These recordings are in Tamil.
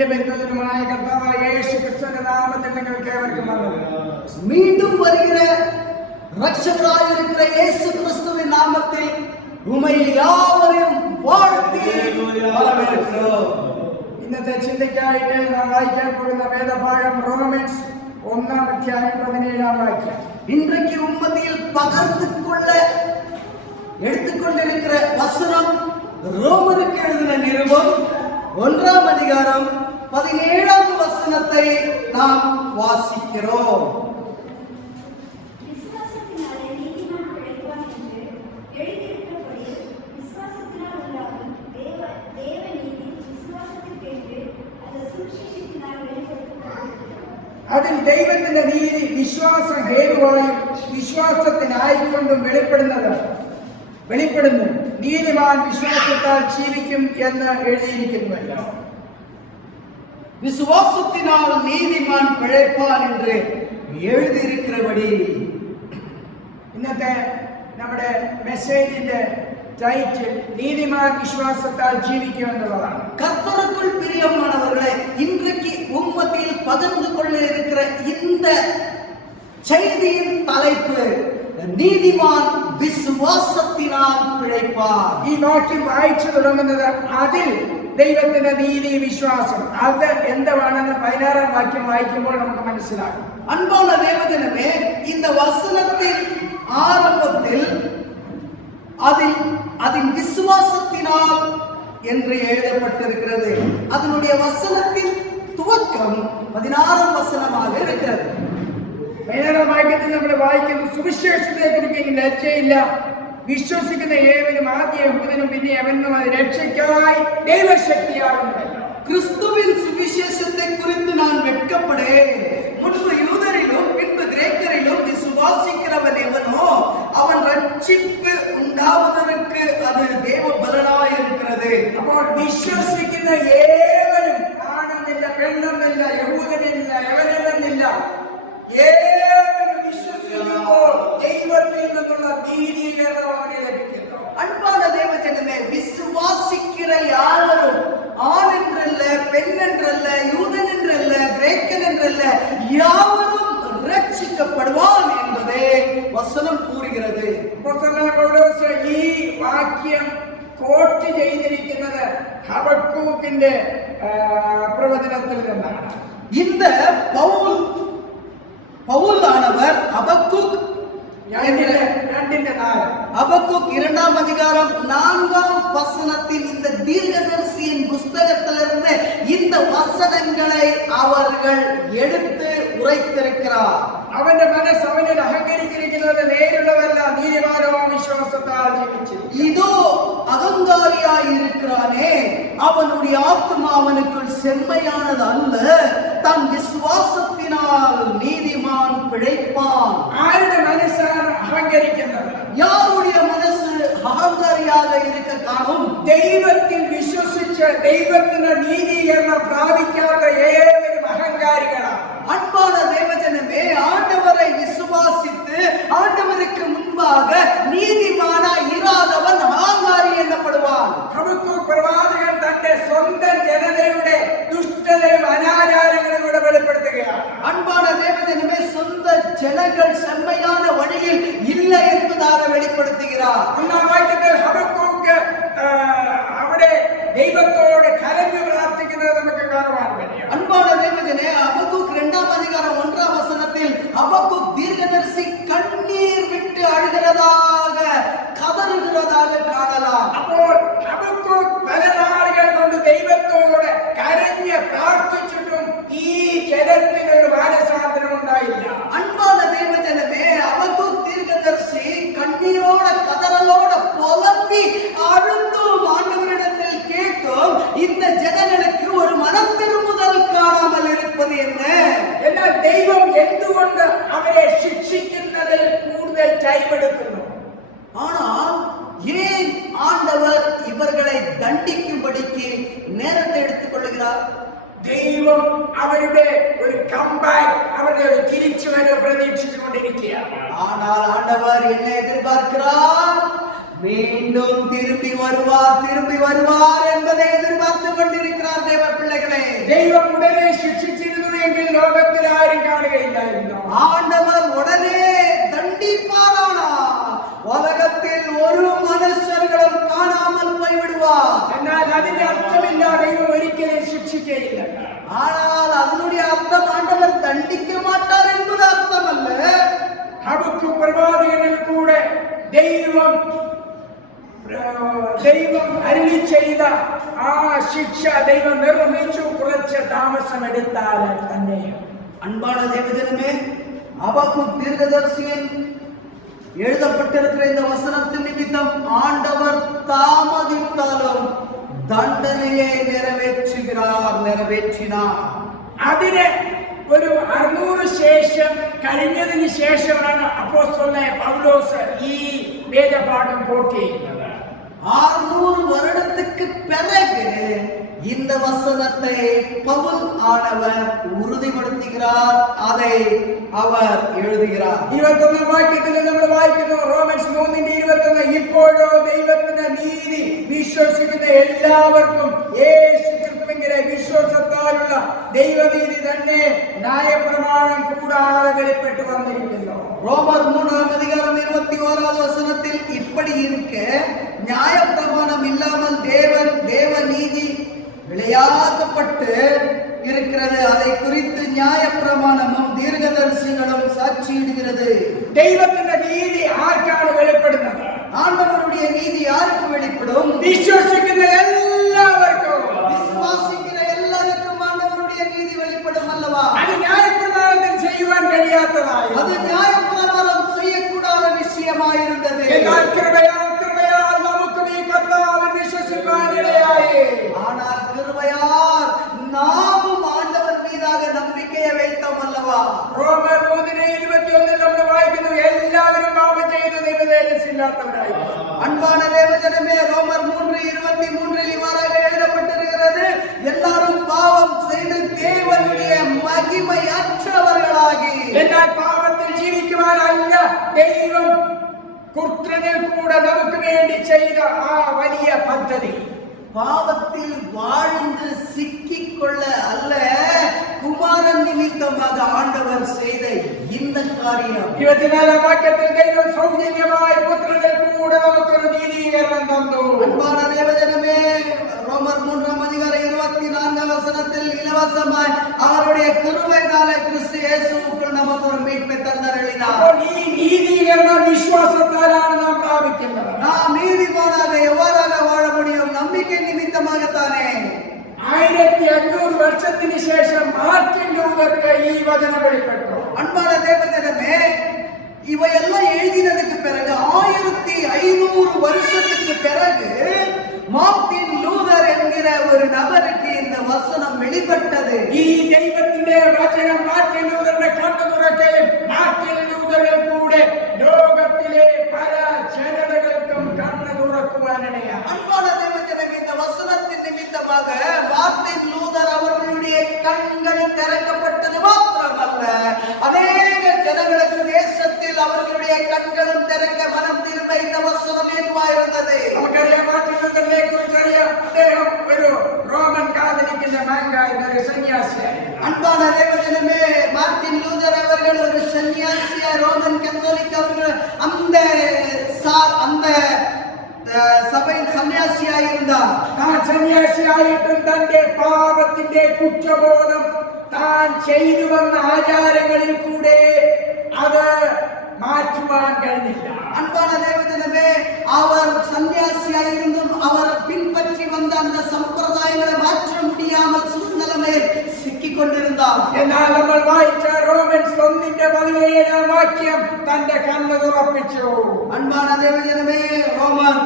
വീണ്ടും വരുന്നതിനുമായ കർത്താവായ യേശു ക്രിസ്തുവിന്റെ നാമത്തിൽ നിങ്ങൾക്ക് ഏവർക്കും വന്ദനം. மீண்டும் வருகிற இரட்சகராய் இருக்கிற இயேசு கிறிஸ்துவின் நாமத்தில் உம்மை யாவரையும் வாழ்த்தி வரவேற்கிறோம். ഇന്നത്തെ ചിന്തയ്ക്കായിട്ട് നാം വായിക്കാൻ പോകുന്ന വേദഭാഗം റോമൻസ് 1:17. இன்றைக்கு உம்மதியில் பகிர்ந்து கொள்ள எடுத்துக்கொண்டிருக்கிற வசனம் ரோமருக்கு எழுதின நிருபம் 1:17 நாம் வாசிக்கிறோம். അതിൽ ദൈവത്തിന്റെ നീതി വിശ്വാസം ഹേതുവായും വിശ്വാസത്തിനായിക്കൊണ്ടും വെളിപ്പെടുന്നു. നീതിമാൻ വിശ്വാസത്താൽ ജീവിക്കും എന്ന് എഴുതിയിരിക്കുന്നുവല്ലോ. விசுவாசத்தினால் நீதிமான் பிழைப்பான் என்று எழுதியிருக்கிறபடி. ഇന്നത്തെ നമ്മുടെ മെസ്സേജിന്റെ ടൈറ്റിൽ നീതിമാൻ വിശ്വാസത്താൽ ജീവിക്കും എന്നുള്ളതാണ്. கர்த்தருக்குள் பிரியமானவர்களே, இன்றைக்கு உம்மத்தியில் பகிர்ந்து கொள்ள இருக்கிற இந்த செய்தியின் தலைப்பு നീതിമാൻ വിശ്വാസത്തിനാൽ പിழைപ്പാൻ. ഈ വാക്യം വായിച്ചു തുടങ്ങുന്നത് അതിൽ ദൈവത്തിന്റെ നീതി വിശ്വാസം അത് എന്താണെന്ന് 16 വാക്യം വായിക്കുമ്പോൾ നമുക്ക് മനസ്സിലാകും. அன்பான தேவஜனமே, இந்த வசனத்தின் ஆரம்பத்தில் அதின் விசுவாசத்தினால் என்று எழுதப்பட்டிருக்கிறது. அதனுடைய வசனத்தின் துவக்கம் 16 വചനமாக இருக்கிறது. 16 വാക്യത്തിൽ നമ്മൾ വായിക്കുന്ന സുവിശേഷത്തെ കുറിച്ച് ലജ്ജയില്ല, വിശ്വസിക്കുന്ന ഏവനും ആദ്യ യഹൂദനും പിന്നെ അവനും അത് രക്ഷയ്ക്കായി ദൈവശക്തിയാകുന്നതല്ല. கிறிஸ்துவின் சுவிசேஷத்தை குறித்து நான் வெட்கப்படேன். முன்பு யூதரிலும் பின்பு கிரேக்கரிலும் விசுவாசிக்கிறவன் எவனோ அவன் ரட்சிப்பு உண்டாவதற்கு அது தேவ பலனாய் இருக்கிறது. അപ്പോൾ വിശ്വസിക്കുന്ന ഏവനും ആണെന്നില്ല, പെണ്ണെന്നില്ല, യഹൂദനെന്നില്ല, യവനെന്നില്ല, ഏവനും വിശ്വസിക്കുമ്പോൾ ദൈവത്തിൽ നിന്നുള്ള നീതീകരണം അവനെ ലഭിക്കുന്നു. அன்பான தேவஜனமே, விசுவாசிக்கிற யாரும் ஆண் என்றல்ல, பெண் என்றல்ல, யூதன் என்றல்ல, கிரேக்கன் என்றல்ல, யாவரும் ரட்சிக்கப்படுவான் என்பதே வசனம் கூறுகிறது. പൗലോസ് ഈ വാക്യം കോട്ട് ചെയ്തിരിക്കുന്നത് ഹബക്കൂക്കിന്റെ പ്രവചനത്തിൽ നിന്നാണ്. இந்த பவுல் ஆனவர் ஹபக்கூக் 2:4 ஹபக்கூக் 2:4 இந்த தீர்க்கதரிசியின் புஸ்தகத்திலிருந்து இந்த வசனங்களை அவர்கள் எடுத்து உரைத்திருக்கிறார். അവന്റെ മനസ്സ് അവനിൽ അഹങ്കരിച്ചിരിക്കുന്നത് നേരുള്ളതല്ല, നീതിമാനോ വിശ്വാസത്താൽ ജീവിച്ചിരിക്കും. இதோ அகங்காரியாய் இருக்கிறானே, அவனுடைய ஆத்மா அவனுக்குள் செம்மையானது அல்ல, தன் விசுவாசத்தினால் நீதிமான் பிழைப்பான். ആരുടെ മനസ്സാണ് അഹങ്കരിക്കുന്നത്? யாருடைய மனசு அகங்காரியாக இருக்க காணும்? ദൈവത്തിൽ വിശ്വസിച്ച് ദൈവത്തിന്റെ നീതീകരണം പ്രാപിക്കാത്ത ഏവരും അഹങ്കാരികളാണ്. அன்பான தேவஜனமே, ஆண்டவரை விசுவாசித்து ஆண்டவருக்கு முன்பாக நீதிமானாய் இராதவன் அகங்காரி எனப்படுவான். ഹബക്കൂക്ക് പ്രവാചകൻ തന്റെ സ്വന്തം ജനതയുടെ ദുഷ്ടതയും അനാചാരങ്ങളും കൂടെ വെളിപ്പെടുത്തുകയാണ്. அன்பான தேவஜனமே, சொந்த ஜனங்கள் செம்மையான வழியில் இல்லை என்பதாக வெளிப்படுத்துகிறார். 1 വാക്യത്തിൽ ഹബക്കൂക്ക് അവിടെ ദൈവത്തോട് കരഞ്ഞു പ്രാർത്ഥിക്കുന്നത് നമുക്ക് കാണുവാൻ കഴിയും. அன்பான தேவஜனே, ஹபக்கூக் 2:1 ஹபக்கூக் தீர்க்கதரிசி கண்ணீர் விட்டு அழுகிறதாக, கதறுகிறதாக காணலாம். അപ്പോൾ ഹബക്കൂക്ക് പല നാളുകൾ കൊണ്ട് ദൈവത്തോട് കരഞ്ഞ് പ്രാർത്ഥിച്ചിട്ടും ഈ ജനത്തിനൊരു മാനസാന്തരം ഉണ്ടായില്ല. அன்பான தேவஜனமே, ஹபக்கூக் தீர்க்கதரிசி கண்ணீரோட கதறலோட புலம்பி அழுந்தும் ஆண்டவரிடத்தில் கேட்டும் இந்த ஜனங்களுக்கு ஒரு மனம் திரும்புதல் காணாமல் இருப்பது என்ன? എന്നാൽ ദൈവം എന്തുകൊണ്ട് അവരെ ശിക്ഷിക്കുന്നതിൽ കൂടുതൽ ടൈമെടുക്കുന്നു? ஆனால் ஏன் ஆண்டவர் இவர்களை தண்டிக்கும்படிக்கு நேரத்தை எடுத்துக் கொள்கிறார்? ദൈവം അവരുടെ ഒരു കംബാക്ക്, അവരുടെ ഒരു തിരിച്ചുവരവ് പ്രതീക്ഷിച്ചുകൊണ്ടിരിക്കുകയാണ്. ஆனால் ஆண்டவர் என்ன எதிர்பார்க்கிறார்? மீண்டும் திரும்பி வருவார் என்பதை எதிர்பார்த்து கொண்டிருக்கிறார் தேவ பிள்ளைகளே. ദൈവം ഉടനെ ശിക്ഷിച്ചിരുന്നു എങ്കിൽ ലോകത്തിൽ ആരും കാണുകയില്ലായിരുന്നു. ஆண்டவர் உடனே தண்டிப்பாரானால் உலகத்தில் ஒரு மனுஷர்களும் காணாமல் போய்விடுவார். എന്നാൽ അതിന്റെ അർത്ഥമില്ല ദൈവം ഒരിക്കലും ശിക്ഷിക്കുകയില്ല. ஆனால் அதனுடைய அர்த்தம் ஆண்டவர் தண்டிக்க மாட்டார் என்பது அர்த்தமல்ல. ഹബക്കൂക്ക് പ്രവാചകനിൽ കൂടെ ദൈവം അരുളി ചെയ്ത ആ ശിക്ഷ ദൈവം നിർവഹിച്ചു. കുറച്ച് താമസമെടുത്താൽ തന്നെ. அன்பான தேவஜனமே, ஹபக்கூக் தீர்க்கதரிசியின் எழுதப்பட்டிருக்கிற இந்த வசனத்தின் நிமித்தம் ஆண்டவர் தாமதித்தாலும் தண்டனையை நிறைவேற்றினார். അതിന് ഒരു 600 ശേഷം കഴിഞ്ഞതിന് ശേഷമാണ് അപ്പോസ്തലനായ പൗലോസ് ഈ വേദപാഠം കോട്ട് ചെയ്യുന്നത്. 600 வருடத்துக்கு பிறகு இந்த வசனத்தை பவுல் ஆனவர் உறுதிப்படுத்துகிறார், அதை அவர் எழுதுகிறார். 21 വാക്യത്തിൽ നമ്മൾ വായിക്കുന്നു, റോമൻസ് 3:21, ഇപ്പോഴോ ദൈവത്തിന്റെ നീതി വിശ്വസിക്കുന്ന എല്ലാവർക്കും യേശു ക്രിസ്തുവിന്റെ വിശ്വാസത്താലുള്ള ദൈവനീതി തന്നെ ന്യായപ്രമാണം കൂടാതെ വെളിപ്പെട്ടു വന്നിരിക്കുന്നു. ரோமர் 3:21 வசனத்தில் இப்படி இருக்க நியாயப்பிரமாணம் இல்லாமல் தேவ நீதி விளையாக்கப்பட்டு இருக்கிறது. அதை குறித்து நியாயப்பிரமாணமும் தீர்க்கதரிசிகளும் சாட்சியிடுகிறது. ദൈവത്തിന്റെ നീതി ആർക്കാണ് വെളിപ്പെടുന്നത്? ஆண்டவருடைய நீதி யாருக்கு வெளிப்படும்? വിശ്വസിക്കുന്ന എല്ലാവർക്കും. വിശ്വാസിക്കുന്ന എല്ലാവർക്കും ആண்டവருடைய നീതി வெளிப்படும் அல்லவா? അത് ന്യായപ്രമാണത്തിൽ ചെയ്യുവാൻ കഴിയാത്തതായി, அது நியாயப்பிரமாணம் செய்யக்கூடாத விஷயமாயிருந்தது. എന്നാൽ കൃപയാൽ നമുക്ക് ഈ കർത്താവിൽ വിശ്വസിക്കാനിടയായി. ஆனால் கிருபையால் நாமும் ஆண்டவர் மீதாக நம்பிக்கையை வைத்தோம் அல்லவா? റോമർ 3:21 നമ്മൾ വായിക്കുന്നു, എല്ലാവരും പാപം ചെയ്ത് ദൈവതേജസ്സില്ലാത്തവരായി. அன்பான தேவஜனமே, ரோமர் 3:23 இவ்வாறாக எழுதப்பட்டிருக்கிறது, எல்லாரும் பாவம் செய்து தேவனுடைய மகிமையற்றவர்களாகி. എന്നാൽ പാപത്തിൽ ജീവിക്കുവാനല്ല ദൈവം പുത്രനിൽ കൂടെ നമുക്ക് വേണ്ടി ചെയ്ത ആ വലിയ പദ്ധതി. பாவத்தில் வாழ்ந்து சிக்கிக்கொள்ள அல்ல, குமாரன் நிமித்தமாக ஆண்டவர் செய்த இந்த காரியம். 24 വാക്യത്തിൽ ദൈവം സൗജന്യമായി പുത്രനിൽ കൂടെ നമുക്കൊരു നീതീകരണം തന്നു. அன்பான தேவஜனமே, ரோமர் 3:24 வசனத்தில் இலவசமாய் அவருடைய கிருபையினாலே கிறிஸ்து இயேசுவுக்குள் நமக்கு ஒரு மீட்பை தந்தருளினார். അപ്പോൾ ഈ നീതീകരണം വിശ്വാസത്താലാണ് നാം പ്രാപിക്കുന്നത്. நாம் நீதிமானாக எவ்வாறாக வாழ முடியும்? நம்பிக்கை நிமித்தமாகத்தானே. 1500 വർഷത്തിന് ശേഷം മാർട്ടിൻ ലൂതർക്ക് ഈ വചനം വെളിപ്പെട്ടു. அன்பான தேவஜனமே, இவையெல்லாம் எழுதினதுக்கு பிறகு 1500 வருஷத்துக்கு பிறகு மார்ட்டின் லூதர் என்கிற ஒரு நபருக்கு இந்த வசனம் வெளிப்பட்டது. ഈ ദൈവത്തിന്റെ വചനം മാർട്ടിൻ ലൂതറുടെ കണ്ണു തുറക്കുകയും മാർട്ടിൻ ലൂതറിൽ കൂടെ ലോകത്തിലെ പല ജനതകൾക്കും കണ്ണു തുറക്കുവാനിടയാണ്. அன்பான தேவஜனமே, இந்த வசனத்தின் நிமித்தமாக மார்ட்டின் லூதர் அவர்களுடைய கண்கள் திறக்கப்பட்டது மாத்திரமல்ல, அநேக ஜனங்களுக்கு தேசத்தில் அவர்களுடைய கண்களும் திறக்க மனம் திரும்ப இந்த வசனம் ஏதுவாயிருந்தது. നമുക്കറിയാം, മാർട്ടിൻ ലൂതറിനെ കുറിച്ച് അറിയാം. അദ്ദേഹം ഒരു റോമൻ കാതലിക്കിന്റെ മാങ്കായിരുന്ന ഒരു സന്യാസിയായിരുന്നു. அன்பான தேவஜனமே, மார்ட்டின் லூதர் அவர்கள் ஒரு சன்னியாசியா, ரோமன் கத்தோலிக்க அவர்கள் அந்த സഭയിൽ സന്യാസിയായിരുന്നാർ. താൻ സന്യാസിയായിട്ടും തന്റെ പാപത്തിന്റെ കുറ്റബോധം താൻ ചെയ്തു വന്ന ആചാരങ്ങളിൽ കൂടെ അത് മാറ്റുവാൻ കഴിഞ്ഞില്ല. அன்பான தேவஜனமே, அவர் சன்னியாசியாயிருந்தும் அவர் பின்பற்றி வந்த அந்த சம்பிரதாயங்களை மாற்ற முடியாமல் சூழ்நிலையில் சிக்கிக் கொண்டிருந்தார். എന്നാൽ നമ്മൾ വായിച്ച റോമൻസ് 1:17 വാക്യം തന്റെ കണ്ണ് തുറപ്പിച്ചു. அன்பான தேவஜனமே, ரோமர்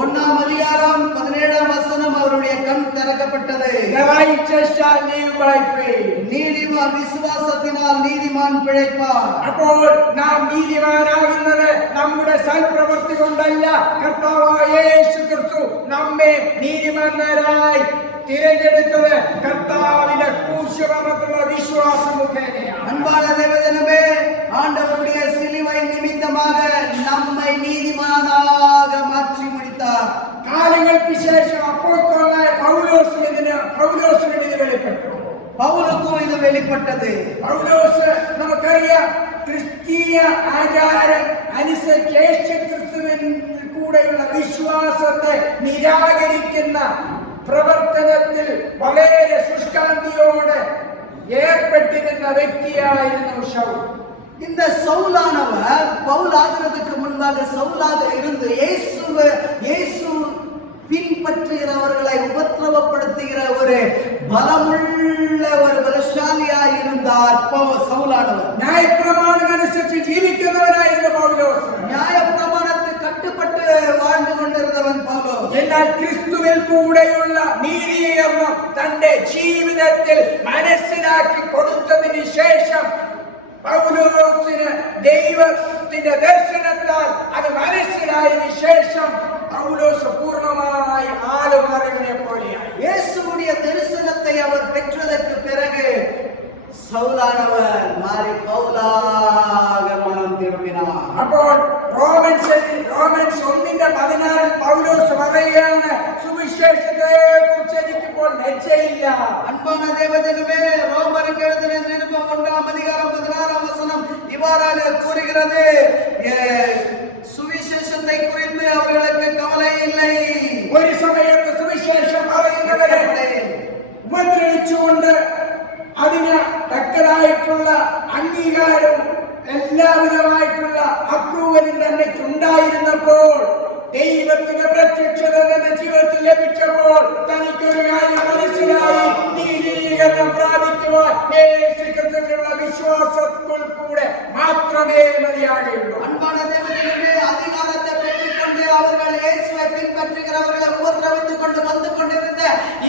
1:17 அவருடைய கண் திறக்கப்பட்டது. The righteous shall live by faith. நீதிமான் விசுவாசத்தினால் நீதிமான் பிழைப்பார். അപ്പോൾ നാം നീതിമാനാകുന്നത് നമ്മുടെ സൽപ്രവൃത്തി കൊണ്ടല്ല, കർത്താവായ യേശു ക്രിസ്തു നമ്മെ നീതിമാന്മാരായി തിരഞ്ഞെടുത്തത് കർത്താവിന്റെ ക്രൂശമരണത്തിലുള്ള വിശ്വാസം മുഖേനയാണ്. அன்பான தேவஜனமே, ஆண்டவருடைய சிலுவை நிமித்தமாக நம்மை நீதிமானாக மாற்றி നാളുകൾക്ക് ശേഷം അപ്പോസ്തലനായ പൗലോസിന് ഇത് വെളിപ്പെട്ടു. பவுலுக்கும் இது வெளிப்பட்டது. പൗലോസ് നമുക്കറിയാം ക്രിസ്തീയ ആചാരം അനുസരിച്ച് യേശു ക്രിസ്തുവിൻ കൂടെയുള്ള വിശ്വാസത്തെ നിരാകരിക്കുന്ന പ്രവർത്തനത്തിൽ വളരെ ശുഷ്കാന്തിയോടെ ஏற்பட்டிருந்த വ്യക്തിയായിരുന്നു ஷவுல். இந்த சவுலானவர் பவுல் ஆகிறதுக்கு முன்பாக சவுலாக இருந்து இயேசு பின்பற்றுகிறவர்களை உபத்திரவப்படுத்துகிற ஒரு பலமுள்ள ஒரு பலசாலியாய் இருந்தார் சவுலானவர். நியாயப்பிரமாணம் அனுசரித்து ஜீவிக்கிறவராயிருந்த பவுலோஸ், நியாயப்பிரமாணத்தை கட்டுப்பட்டு வாழ்ந்து கொண்டிருந்தவன் பவுலோஸ். എന്നാൽ ക്രിസ്തുവിൽ കൂടെയുള്ള നീതീകരണം തന്റെ ജീവിതത്തിൽ മനസ്സിലാക്കി കൊടുത്തതിന് ശേഷം പൗലോസിന് ദൈവത്തിന്റെ ദർശനത്താൽ അത് മനസ്സിലായതിനു ശേഷം പൗലോസ് പൂർണ്ണമായി ആളുമാറിനെ പോലെയായി. இயேசுவுடைய தரிசனத்தை அவர் பெற்றதற்கு பிறகு சவுலானவர் மாறி பவுலாக மனம் திரும்பினார். അപ്പോൾ റോമൻസ് 1:16 പൗലോസ് പറയുകയാണ്, സുവിശേഷത്തെക്കുറിച്ച് എനിക്കിപ്പോൾ ലജ്ജയില്ല. அன்பான தேவஜனமே, ரோமருக்கு எழுதின நிருபம் 1:16 இவ்வாறாக கூறுகிறது, சுவிசேஷத்தை குறித்து அவர்களுக்கு கவலை இல்லை. ഒരു സമയത്ത് സുവിശേഷം പറയുന്നവരെ ഉപദ്രവിച്ചുകൊണ്ട് അതിന് തക്കതായിട്ടുള്ള അംഗീകാരവും എല്ലാവിധമായിട്ടുള്ള അപ്രൂവലും തന്നെ ഉണ്ടായിരുന്നപ്പോൾ ദൈവത്തിന്റെ പ്രത്യക്ഷത തന്റെ ജീവിതത്തിൽ ലഭിച്ചപ്പോൾ തനിക്കൊരു കാര്യം മനസ്സിലായി, നീതീകരണം പ്രാപിക്കുവാൻ യേശുക്രിസ്തുവിലുള്ള വിശ്വാസത്തിൽ കൂടെ മാത്രമേ മതിയാകുള്ളൂ. அன்பான தேவஜனமே, அதிகாரத்தை பெற்றுக்கொண்டு அவர்கள் இயேசுவை பின்பற்றுகிறவர்களை உபத்திரவித்துக் கொண்டு வந்து கொண்டிருந்த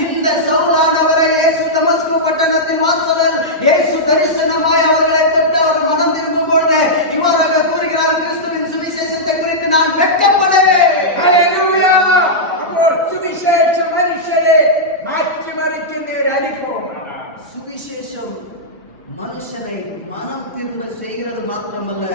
இந்த சவுலானவரை இயேசு தமஸ்கு பட்டணத்தின் வாசலில் இயேசு தரிசனமாய் அவர்களை தொட்டு அவர் மனம் திரும்பும் பொழுது இவ்வாறாக கூறுகிறார், கிறிஸ்துவின் சுவிசேஷத்தை குறித்து நான் வெட்கப்படவே. ഹല്ലേലൂயா. അപ്പോൾ സുവിശേഷം മനുഷ്യരെ മാറ്റിമറിക്കുന്ന ഒരു അനുഭവമാണ്. சுவிசேஷம் மனுஷனை மனம் திரும்ப செய்கிறது மாத்திரமல்ல,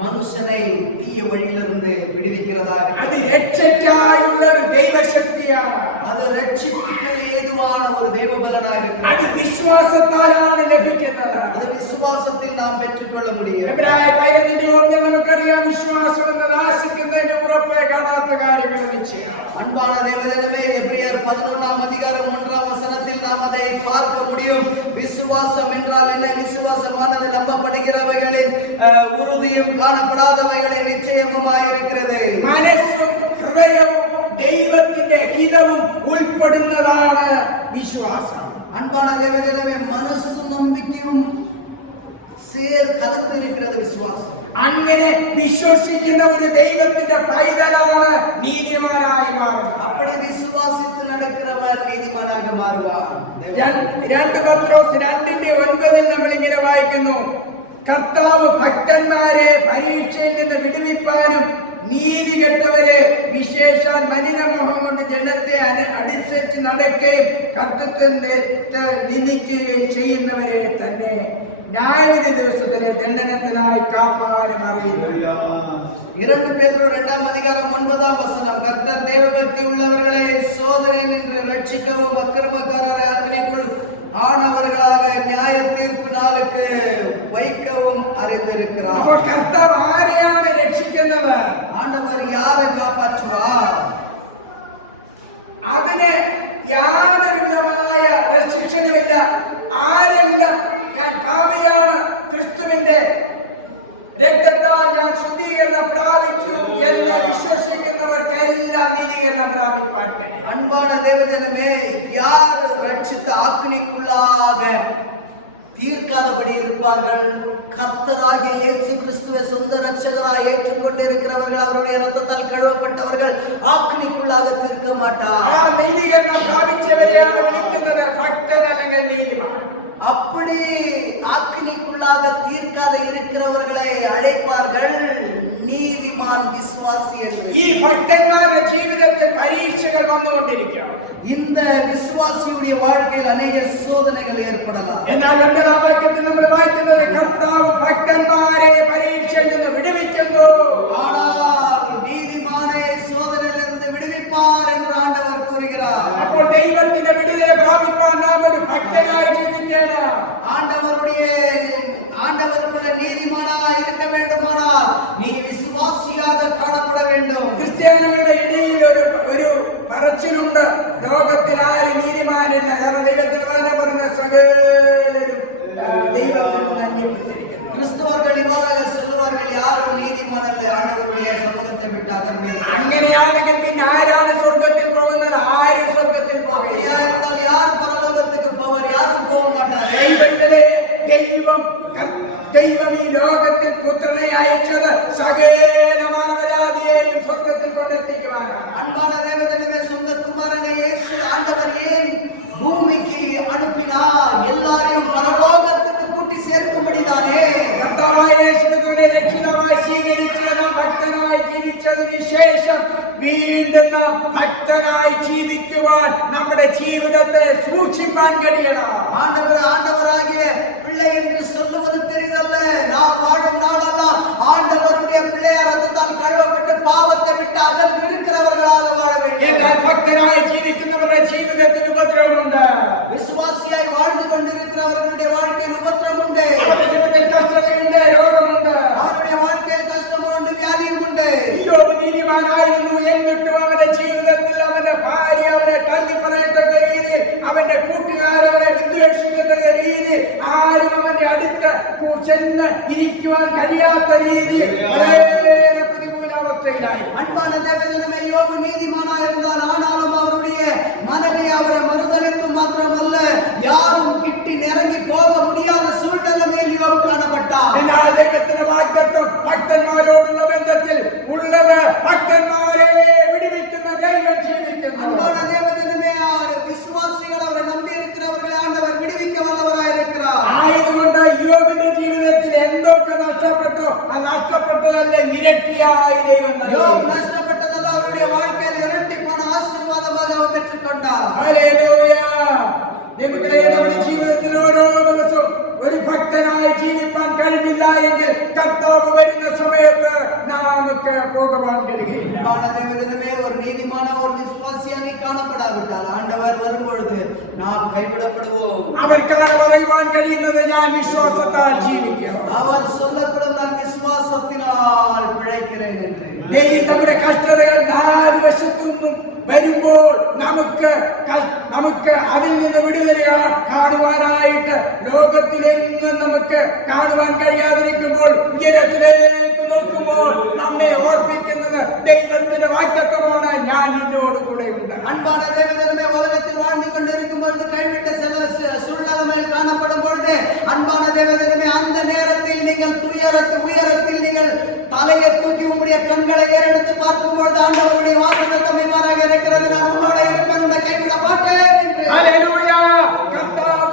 மனுஷனை தீய வழியிலிருந்து விடுவிக்கிறதா. അത് രക്ഷയ്ക്കായുള്ള ഒരു ദൈവശക്തിയാണ്. அது ரட்சிப்புக்கு ஏதுவான ஒரு தேவபலனாக இருக்கிறது. അത് വിശ്വാസത്താലാണ് ലഭിക്കുന്നത്. அது விசுவாசத்தில் நாம் பெற்றுக்கொள்ள முடியும். എബ്രായ 11:1 നമുക്കറിയാം, വിശ്വാസം എന്നത് ആശിക്കുന്നതിന് ഉറപ്പേ കാണാത്ത കാര്യങ്ങൾ നിശ്ചയം. அன்பான தேவஜனமே, எபிரேயர் 11:1 நாம் அதை பார்க்க முடியும். விசுவாசம் என்றால் என்ன? விசுவாசமானது நம்பப்படுகிறவைகளின் உறுதியும் காணப்படாதவைகளின் நிச்சயமுமாய் இருக்கிறது. മനസ്സും ഹൃദയവും ദൈവത്തിന്റെ ഹിതവും ഉൾപ്പെടുന്നതാണ് വിശ്വാസം. அன்பான தேவஜனமே, மனசும் நம்பிக்கையும் கலந்து இருக்கிறது விசுவாசம். അങ്ങനെ വിശ്വസിക്കുന്ന ഒരു ദൈവത്തിന്റെ പൈതലാണ് നീതിമാനായി മാറുന്നത്. அப்படி விசுவாசித்து நடக்கிறவர் நீதிமானாக மாறுவார். 2 പത്രോസ് 2:9 നമ്മൾ ഇങ്ങനെ വായിക്കുന്നു, കർത്താവ് ഭക്തന്മാരെ പരീക്ഷയിൽ നിന്ന് വിടുവിപ്പാനും നീതികെട്ടവരെ വിശേഷാൽ മലിനമോഹം കൊണ്ട് ജനത്തെ അനുസരിച്ച് നടക്കുകയും കർത്തൃത്വത്തെ നിന്ദിക്കുകയും ചെയ്യുന്നവരെ തന്നെ ന്യായവിധി ദിവസത്തിലെ ദണ്ഡനത്തിനായി കാപ്പാനും അറിയുന്നു. 2 பேதுரு 2:9 கர்த்தர் தேவபக்தி உள்ளவர்களை சோதனை நின்று ரட்சிக்கவும் அக்கிரமக்காரரை அக்னிக்குள் ஆனவர்களாக நியாய தீர்ப்பு நாளுக்கு வைக்கவும் அறிந்திருக்கிறார். അപ്പോൾ കർത്താവ് ആരെയാണ് രക്ഷിക്കുന്നത്? ஆண்டவர் யாரை காப்பாற்றுவார்? അതിന് യാതൊരു വിധമായ റെസ്ട്രിക്ഷനുമില്ല. ആരെല്ലാം ഞാൻ പാപിയാണ്, ക്രിസ്തുവിന്റെ രക്തത്താൽ ഞാൻ ശുദ്ധീകരണം പ്രാപിച്ചു എന്ന് വിശ്വസിക്കുന്നവർക്കെല്ലാം നീതീകരണം പ്രാപിപ്പാൻ കഴിയും. அன்பான தேவஜனமே, யார் ரட்சித்த ஆக்கினிக்குள்ளாக தீர்க்காதபடி இருப்பார்கள்? கர்த்தராகிய இயேசு கிறிஸ்துவை சொந்த ரட்சகராய் ஏற்றுக்கொண்டிருக்கிறவர்கள், அவருடைய ரத்தத்தால் கழுவப்பட்டவர்கள் ஆக்கினிக்குள்ளாக தீர்க்க மாட்டார். ആ നീതീകരണം പ്രാപിച്ചവരെയാണ് വിളിക്കുന്നത് ഭക്തൻ അല്ലെങ്കിൽ നീതിമാൻ. அப்படி ஆக்கினிக்குள்ளாக தீர்க்காத இருக்கிறவர்களை அழைப்பார்கள் நீதிமான் விசுவாசி என்று. ഈ ഭക്തന്മാരുടെ ജീവിതത്തിൽ പരീക്ഷകൾ വന്നുകൊണ്ടിരിക്കും. இந்த விசுவாசியுடைய வாழ்க்கையில் அநேக சோதனைகள் ஏற்படலாம். എന്നാൽ 2-ാം വാക്യത്തിൽ നമ്മൾ വായിക്കുന്നത്, കർത്താവ് ഭക്തന്മാരെ പരീക്ഷയിൽ നിന്ന് വിടുവിക്കുന്നു. ஆனால் நீதிமானை சோதனையிலிருந்து விடுவிப்பார் என்று ஆண்டவர் நீ விசுவாசியாக காணப்பட வேண்டும். ക്രിസ്ത്യാനികളുടെ ഇടയിൽ ഒരു പറച്ചിലുണ്ട്, ലോകത്തിൽ ആരും നീതിമാനില്ല. കാരണം ദൈവത്തിന് തന്നെ പറഞ്ഞ സകലരും ദൈവത്തിൽ നിന്ന് അന്യപ്പെട്ടിരിക്കുന്നു. கிறிஸ்தவர்கள் இவ்வாறாக சொல்லுவார்கள், யாரும் நீதிமான் அல்ல, ஆண்டவருடைய சமூகத்தை விட்டு அகன்று. അങ്ങനെയാണെങ്കിൽ പിന്നെ ആരാണ് സ്വർഗത്തിൽ പോകുന്നത്? ആരും സ്വർഗത്തിൽ പോകില്ല. யார் பரலோகத்துக்கு போவார்? யாரும் போக மாட்டார். ദൈവം ഈ ലോകത്തിൽ പുത്രനെ അയച്ചത് സകല മാനവജാതിയെയും സ്വർഗത്തിൽ കൊണ്ടെത്തിക്കുവാനാണ്. அன்பான தேவஜனமே, சொந்த குமாரனை இயேசு ஆண்டவர் ஏன் பூமிக்கு அனுப்பினார்? எல்லாரையும் பரலோகத்துக்கு கூட்டி சேர்க்கும்படிதானே. കർത്താവായ യേശുവിനെ രക്ഷിതാവായി സ്വീകരിച്ച് നാം ഭക്തനായി ജീവിച്ചതിന് ശേഷം വീണ്ടും നാം ഭക്തനായി ജീവിക്കുവാൻ നമ്മുടെ ജീവിതത്തെ സൂക്ഷിപ്പാൻ കഴിയണം. ஆண்டவராகிய பிள்ளை என்று சொல்லுவது பெரிதல்ல. நாம் வாழும் நாளெல்லாம் ஆண்டவருடைய பிள்ளையார் ரத்தத்தால் கழுவப்பட்டு பாவத்தை விட்டு அகன்று இருக்கிறவர்களாக வாழ வேண்டும். എന്നാൽ ഭക്തനായി ജീവിക്കുന്നവരുടെ ജീവിതത്തിൽ ഉപദ്രവമുണ്ട്. விசுவாசியாய் வாழ்ந்து கொண்டிருக்கிறவர்களுடைய வாழ்க்கையில் உபத்திரம் உண்டு. അവരുടെ ജീവിതത്തിൽ കഷ്ടതയുണ്ട്, രോഗമുണ്ട്. அவருடைய வாழ்க்கையில் கஷ்டமுண்டு, வியாதியும் உண்டு. യോബ് നീതിമാനായിരുന്നു, എന്നിട്ടും അവന്റെ ജീവിതത്തിൽ അവന്റെ ഭാര്യ അവനെ തള്ളിപ്പറയത്തക്ക രീതിയിൽ, അവന്റെ കൂട്ടുകാർ അവനെ വിദ്വേഷിക്കത്തക്ക രീതിയിൽ, ആരും അവന്റെ അടുത്ത് ചെന്ന് ഇരിക്കുവാൻ കഴിയാത്ത രീതിയിൽ വളരെ പ്രതികൂലാവസ്ഥയിലായി. அன்பான தேவஜனமே, யோபு நீதிமானா இருந்தால், ஆனாலும் அவருடைய மனைவி அவரை மறுதலித்து மாத்திரமல்ல, யாரும் கிட்டி நெருங்கி போக முடியாத சூழ்நிலையில் யோபு காணப்பட்டார். എന്നാൽ ദൈവത്തിന്റെ വാഗ്ദത്തം ഭക്തന്മാരോടുള്ള ബന്ധത്തിൽ ഉള്ളത് ഭക്തന്മാരെ വിടുവിക്കുന്ന ദൈവം ജീവിക്കുന്നു. அன்பான தேவஜனமே, விசுவாசிகள் அவரை நம்பி இருக்கிறவர்களை ஆண்டவர் விடுவிக்க வல்லவராயிருக்கிறார். ആയതുകൊണ്ട് യോബിന്റെ ജീവിതത്തിൽ എന്തൊക്കെ നഷ്ടപ്പെട്ടോ ആ നഷ്ടപ്പെട്ടതല്ല ഇരട്ടിയായി ദൈവം നൽകി. யோபு நஷ்டப்பட்டதல்ல, அவருடைய வாழ்க்கையில் இரட்டிப்பான ஆசீர்வாதமாக அவர் பெற்றுக்கொண்டார். ഹല്ലേലൂയ. ദൈവമേ, നമ്മുടെ ജീവിതത്തിൽ ഓരോ ദിവസവും ഒരു ഭക്തനായി ജീവിക്കാൻ കഴിഞ്ഞില്ല എങ്കിൽ കർത്താവ് വരുന്ന സമയത്ത് നമുക്ക് പോകുവാൻ കഴിയില്ല. அன்பான தேவஜனமே, ஒரு நீதிமான ஒரு விசுவாசியாக காணப்படாவிட்டால் ஆண்டவர் வரும்பொழுது நாம் கைவிடப்படுவோம். അവർക്കാണ് പറയുവാൻ കഴിയുന്നത്, ഞാൻ വിശ്വാസത്താൽ ജീവിക്കും. அவர் சொல்லப்படும், நான் விசுவாசத்தினால் பிழைக்கிறேன் என்று. നമ്മുടെ കഷ്ടതകൾ നാല് വശത്തു നിന്നും വരുമ്പോൾ നമുക്ക് അതിൽ നിന്ന് വിടുതല കാണുവാനായിട്ട് ലോകത്തിലെങ്ങും നമുക്ക് കാണുവാൻ കഴിയാതിരിക്കുമ്പോൾ ഉയരത്തിലേക്ക് നോക്കുമ്പോൾ നമ്മെ ഓർപ്പിക്കുന്നത് ദൈവത്തിന്റെ വാഗ്ദത്തമാണ്, ഞാൻ നിന്നോട് കൂടെ ഉണ്ട്. அன்பான தேவஜனமே, உலகத்தில் வாழ்ந்து கொண்டிருக்கும் பொழுது கைவிட்ட சில சூழ்நிலைகள் காணப்படும் பொழுது, அன்பான தேவஜனமே, அந்த நேரத்தில் நீங்கள் உயரத்தில் நீங்கள் தலையை தூக்கி உங்களுடைய கண்களை ஏறெடுத்து பார்க்கும் பொழுது ஆண்டவருடைய வாக்குத்தத்தம் இவ்வாறாக இருக்கிறது, நான் உன்னோட இருப்பேன், உன்னை கைவிட மாட்டேன் என்று. ഹല്ലേലൂയ. കർത്താവ്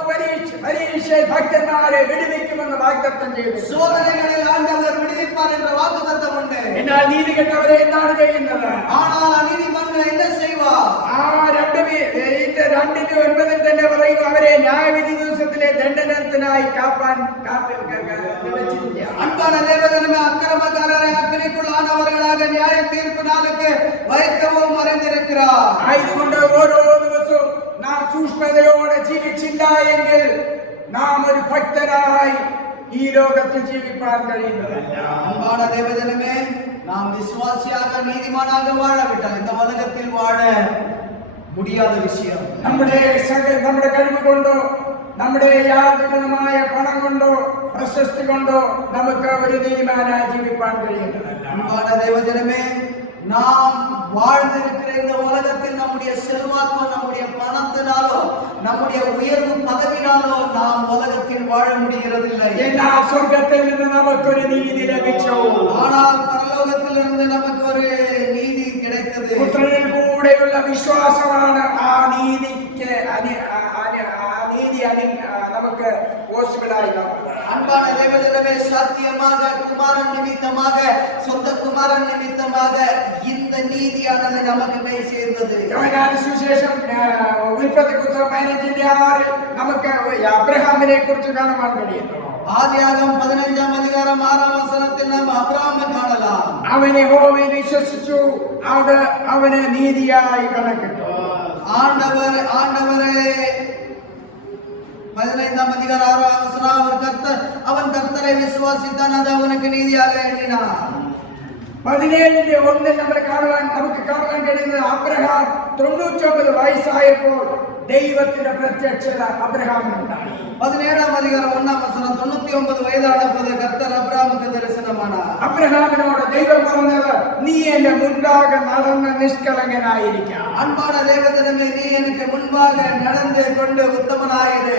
പരീക്ഷയിൽ ഭക്തന്മാരെ വിടുവിക്കുമെന്ന് വാഗ്ദത്തം ചെയ്തു. சோதனைகளில் ஆண்டவர் விடுவிப்பார் என்ற வாக்குத்தத்தம் உண்டு. എന്നാൽ നീതി കെട്ടവരെ എന്താണ് ചെയ്യുന്നത്? ஆனால் അനീതിമാன்கள் என்ன செய்வார்? ആ 2:9 തന്നെ പറയുന്നു, അവരെ ന്യായവിധി ദിവസത്തിലെ ദണ്ഡനത്തിനായി കാപ്പാൻ വെച്ചിരിക്കുക. அன்பான தேவஜனமே, அக்கிரமக்காரரை அக்கினிக்குள்ளானவர்களாக நியாய தீர்ப்பு நாளுக்கு வைக்கவும் மறைந்திருக்கிறார். ആയതുകൊണ്ട് ഓരോ ദിവസവും നാം സൂക്ഷ്മതയോടെ ജീവിച്ചില്ല എങ്കിൽ നാം ഒരു ഭക്തരായി ഈ ലോകത്തിൽ ജീവിക്കാൻ കഴിയുന്നതല്ല. அன்பான தேவஜனமே, நாம் விசுவாசியாக நீதிமானாக வாழவிட்டால் இந்த உலகத்தில் வாழ முடியாத விஷயம். നമ്മുടെ കഴിവ് കൊണ്ടോ നമ്മുടെ യാതൊരുമായ പണം കൊണ്ടോ പ്രശസ്തി കൊണ്ടോ നമുക്ക് ഒരു നീതിമാനായി ജീവിക്കാൻ കഴിയുന്നതല്ല. அன்பான தேவஜனமே, நாம் வாழ்ந்திருக்கிற இந்த உலகத்தில் நம்முடைய செல்வாக்கோ, நம்முடைய பணத்தினாலோ, நம்முடைய உயர்வு பதவினாலோ நாம் உலகத்தில் வாழ முடிகிறதில்லை. എന്നാൽ സ്വർഗത്തിൽ നിന്ന് നമുക്കൊരു നീതി ലഭിച്ചു. ஆனால் പരലോകത്തിലിருந்து നമുക്ക് ഒരു നീതി கிடைத்தது. പുത്രനിൽ കൂടെയുള്ള വിശ്വാസമാണ് ആ നീതിക്ക് നമുക്ക് പോസിബിളായി മാറുന്നത്. அன்பான தேவஜனமே, சாத்தியமாக குமாரன் நிமித்தமாக, சொந்த குமாரன் நிமித்தமாக இந்த நீதியானது நமக்கு கை சேர்ந்தது. യോഹന്നാന്റെ സുവിശേഷം ഉൽപ്പത്തി പുസ്തകം 15:6 നമുക്ക് അബ്രഹാമിനെ കുറിച്ച് കാണുവാൻ കഴിയുന്നു. ஆதியாகமம் 15ஆம் அதிகாரம் 6ஆம் வசனத்தில் நாம் ஆபிரகாமை காணலாம். അവൻ യഹോവയെ വിശ്വസിച്ചു, അത് അവന് നീതിയായി കണക്കിട്ടു. ஆண்டவரே 15ஆம் அதிகாரம் 6ஆம் வசனம், அவன் கர்த்தரை விசுவாசித்தான், அது அவனுக்கு நீதியாக எண்ணினார். 17:1 നമുക്ക് കാണുവാൻ കഴിയുന്നത് അബ്രഹാം 99 വയസ്സായപ്പോൾ ദൈവത്തിന്റെ പ്രത്യക്ഷത അബ്രഹാമിനുണ്ടായി. 17-ാം അധികാരം 1-ാം വചനം 99 വയതാണപ്പോൾ കർത്തർ അബ്രഹാമുക്ക് ദർശനമാണ്. അബ്രഹാമിനോട് ദൈവം പറഞ്ഞത്, നീ എന്റെ മുൻപാകെ നടന്ന് നിഷ്കളങ്കനായിരിക്കാം. அன்பான தேவஜனமே, நீ எனக்கு முன்பாக நடந்து கொண்டு உத்தமனாயிரு.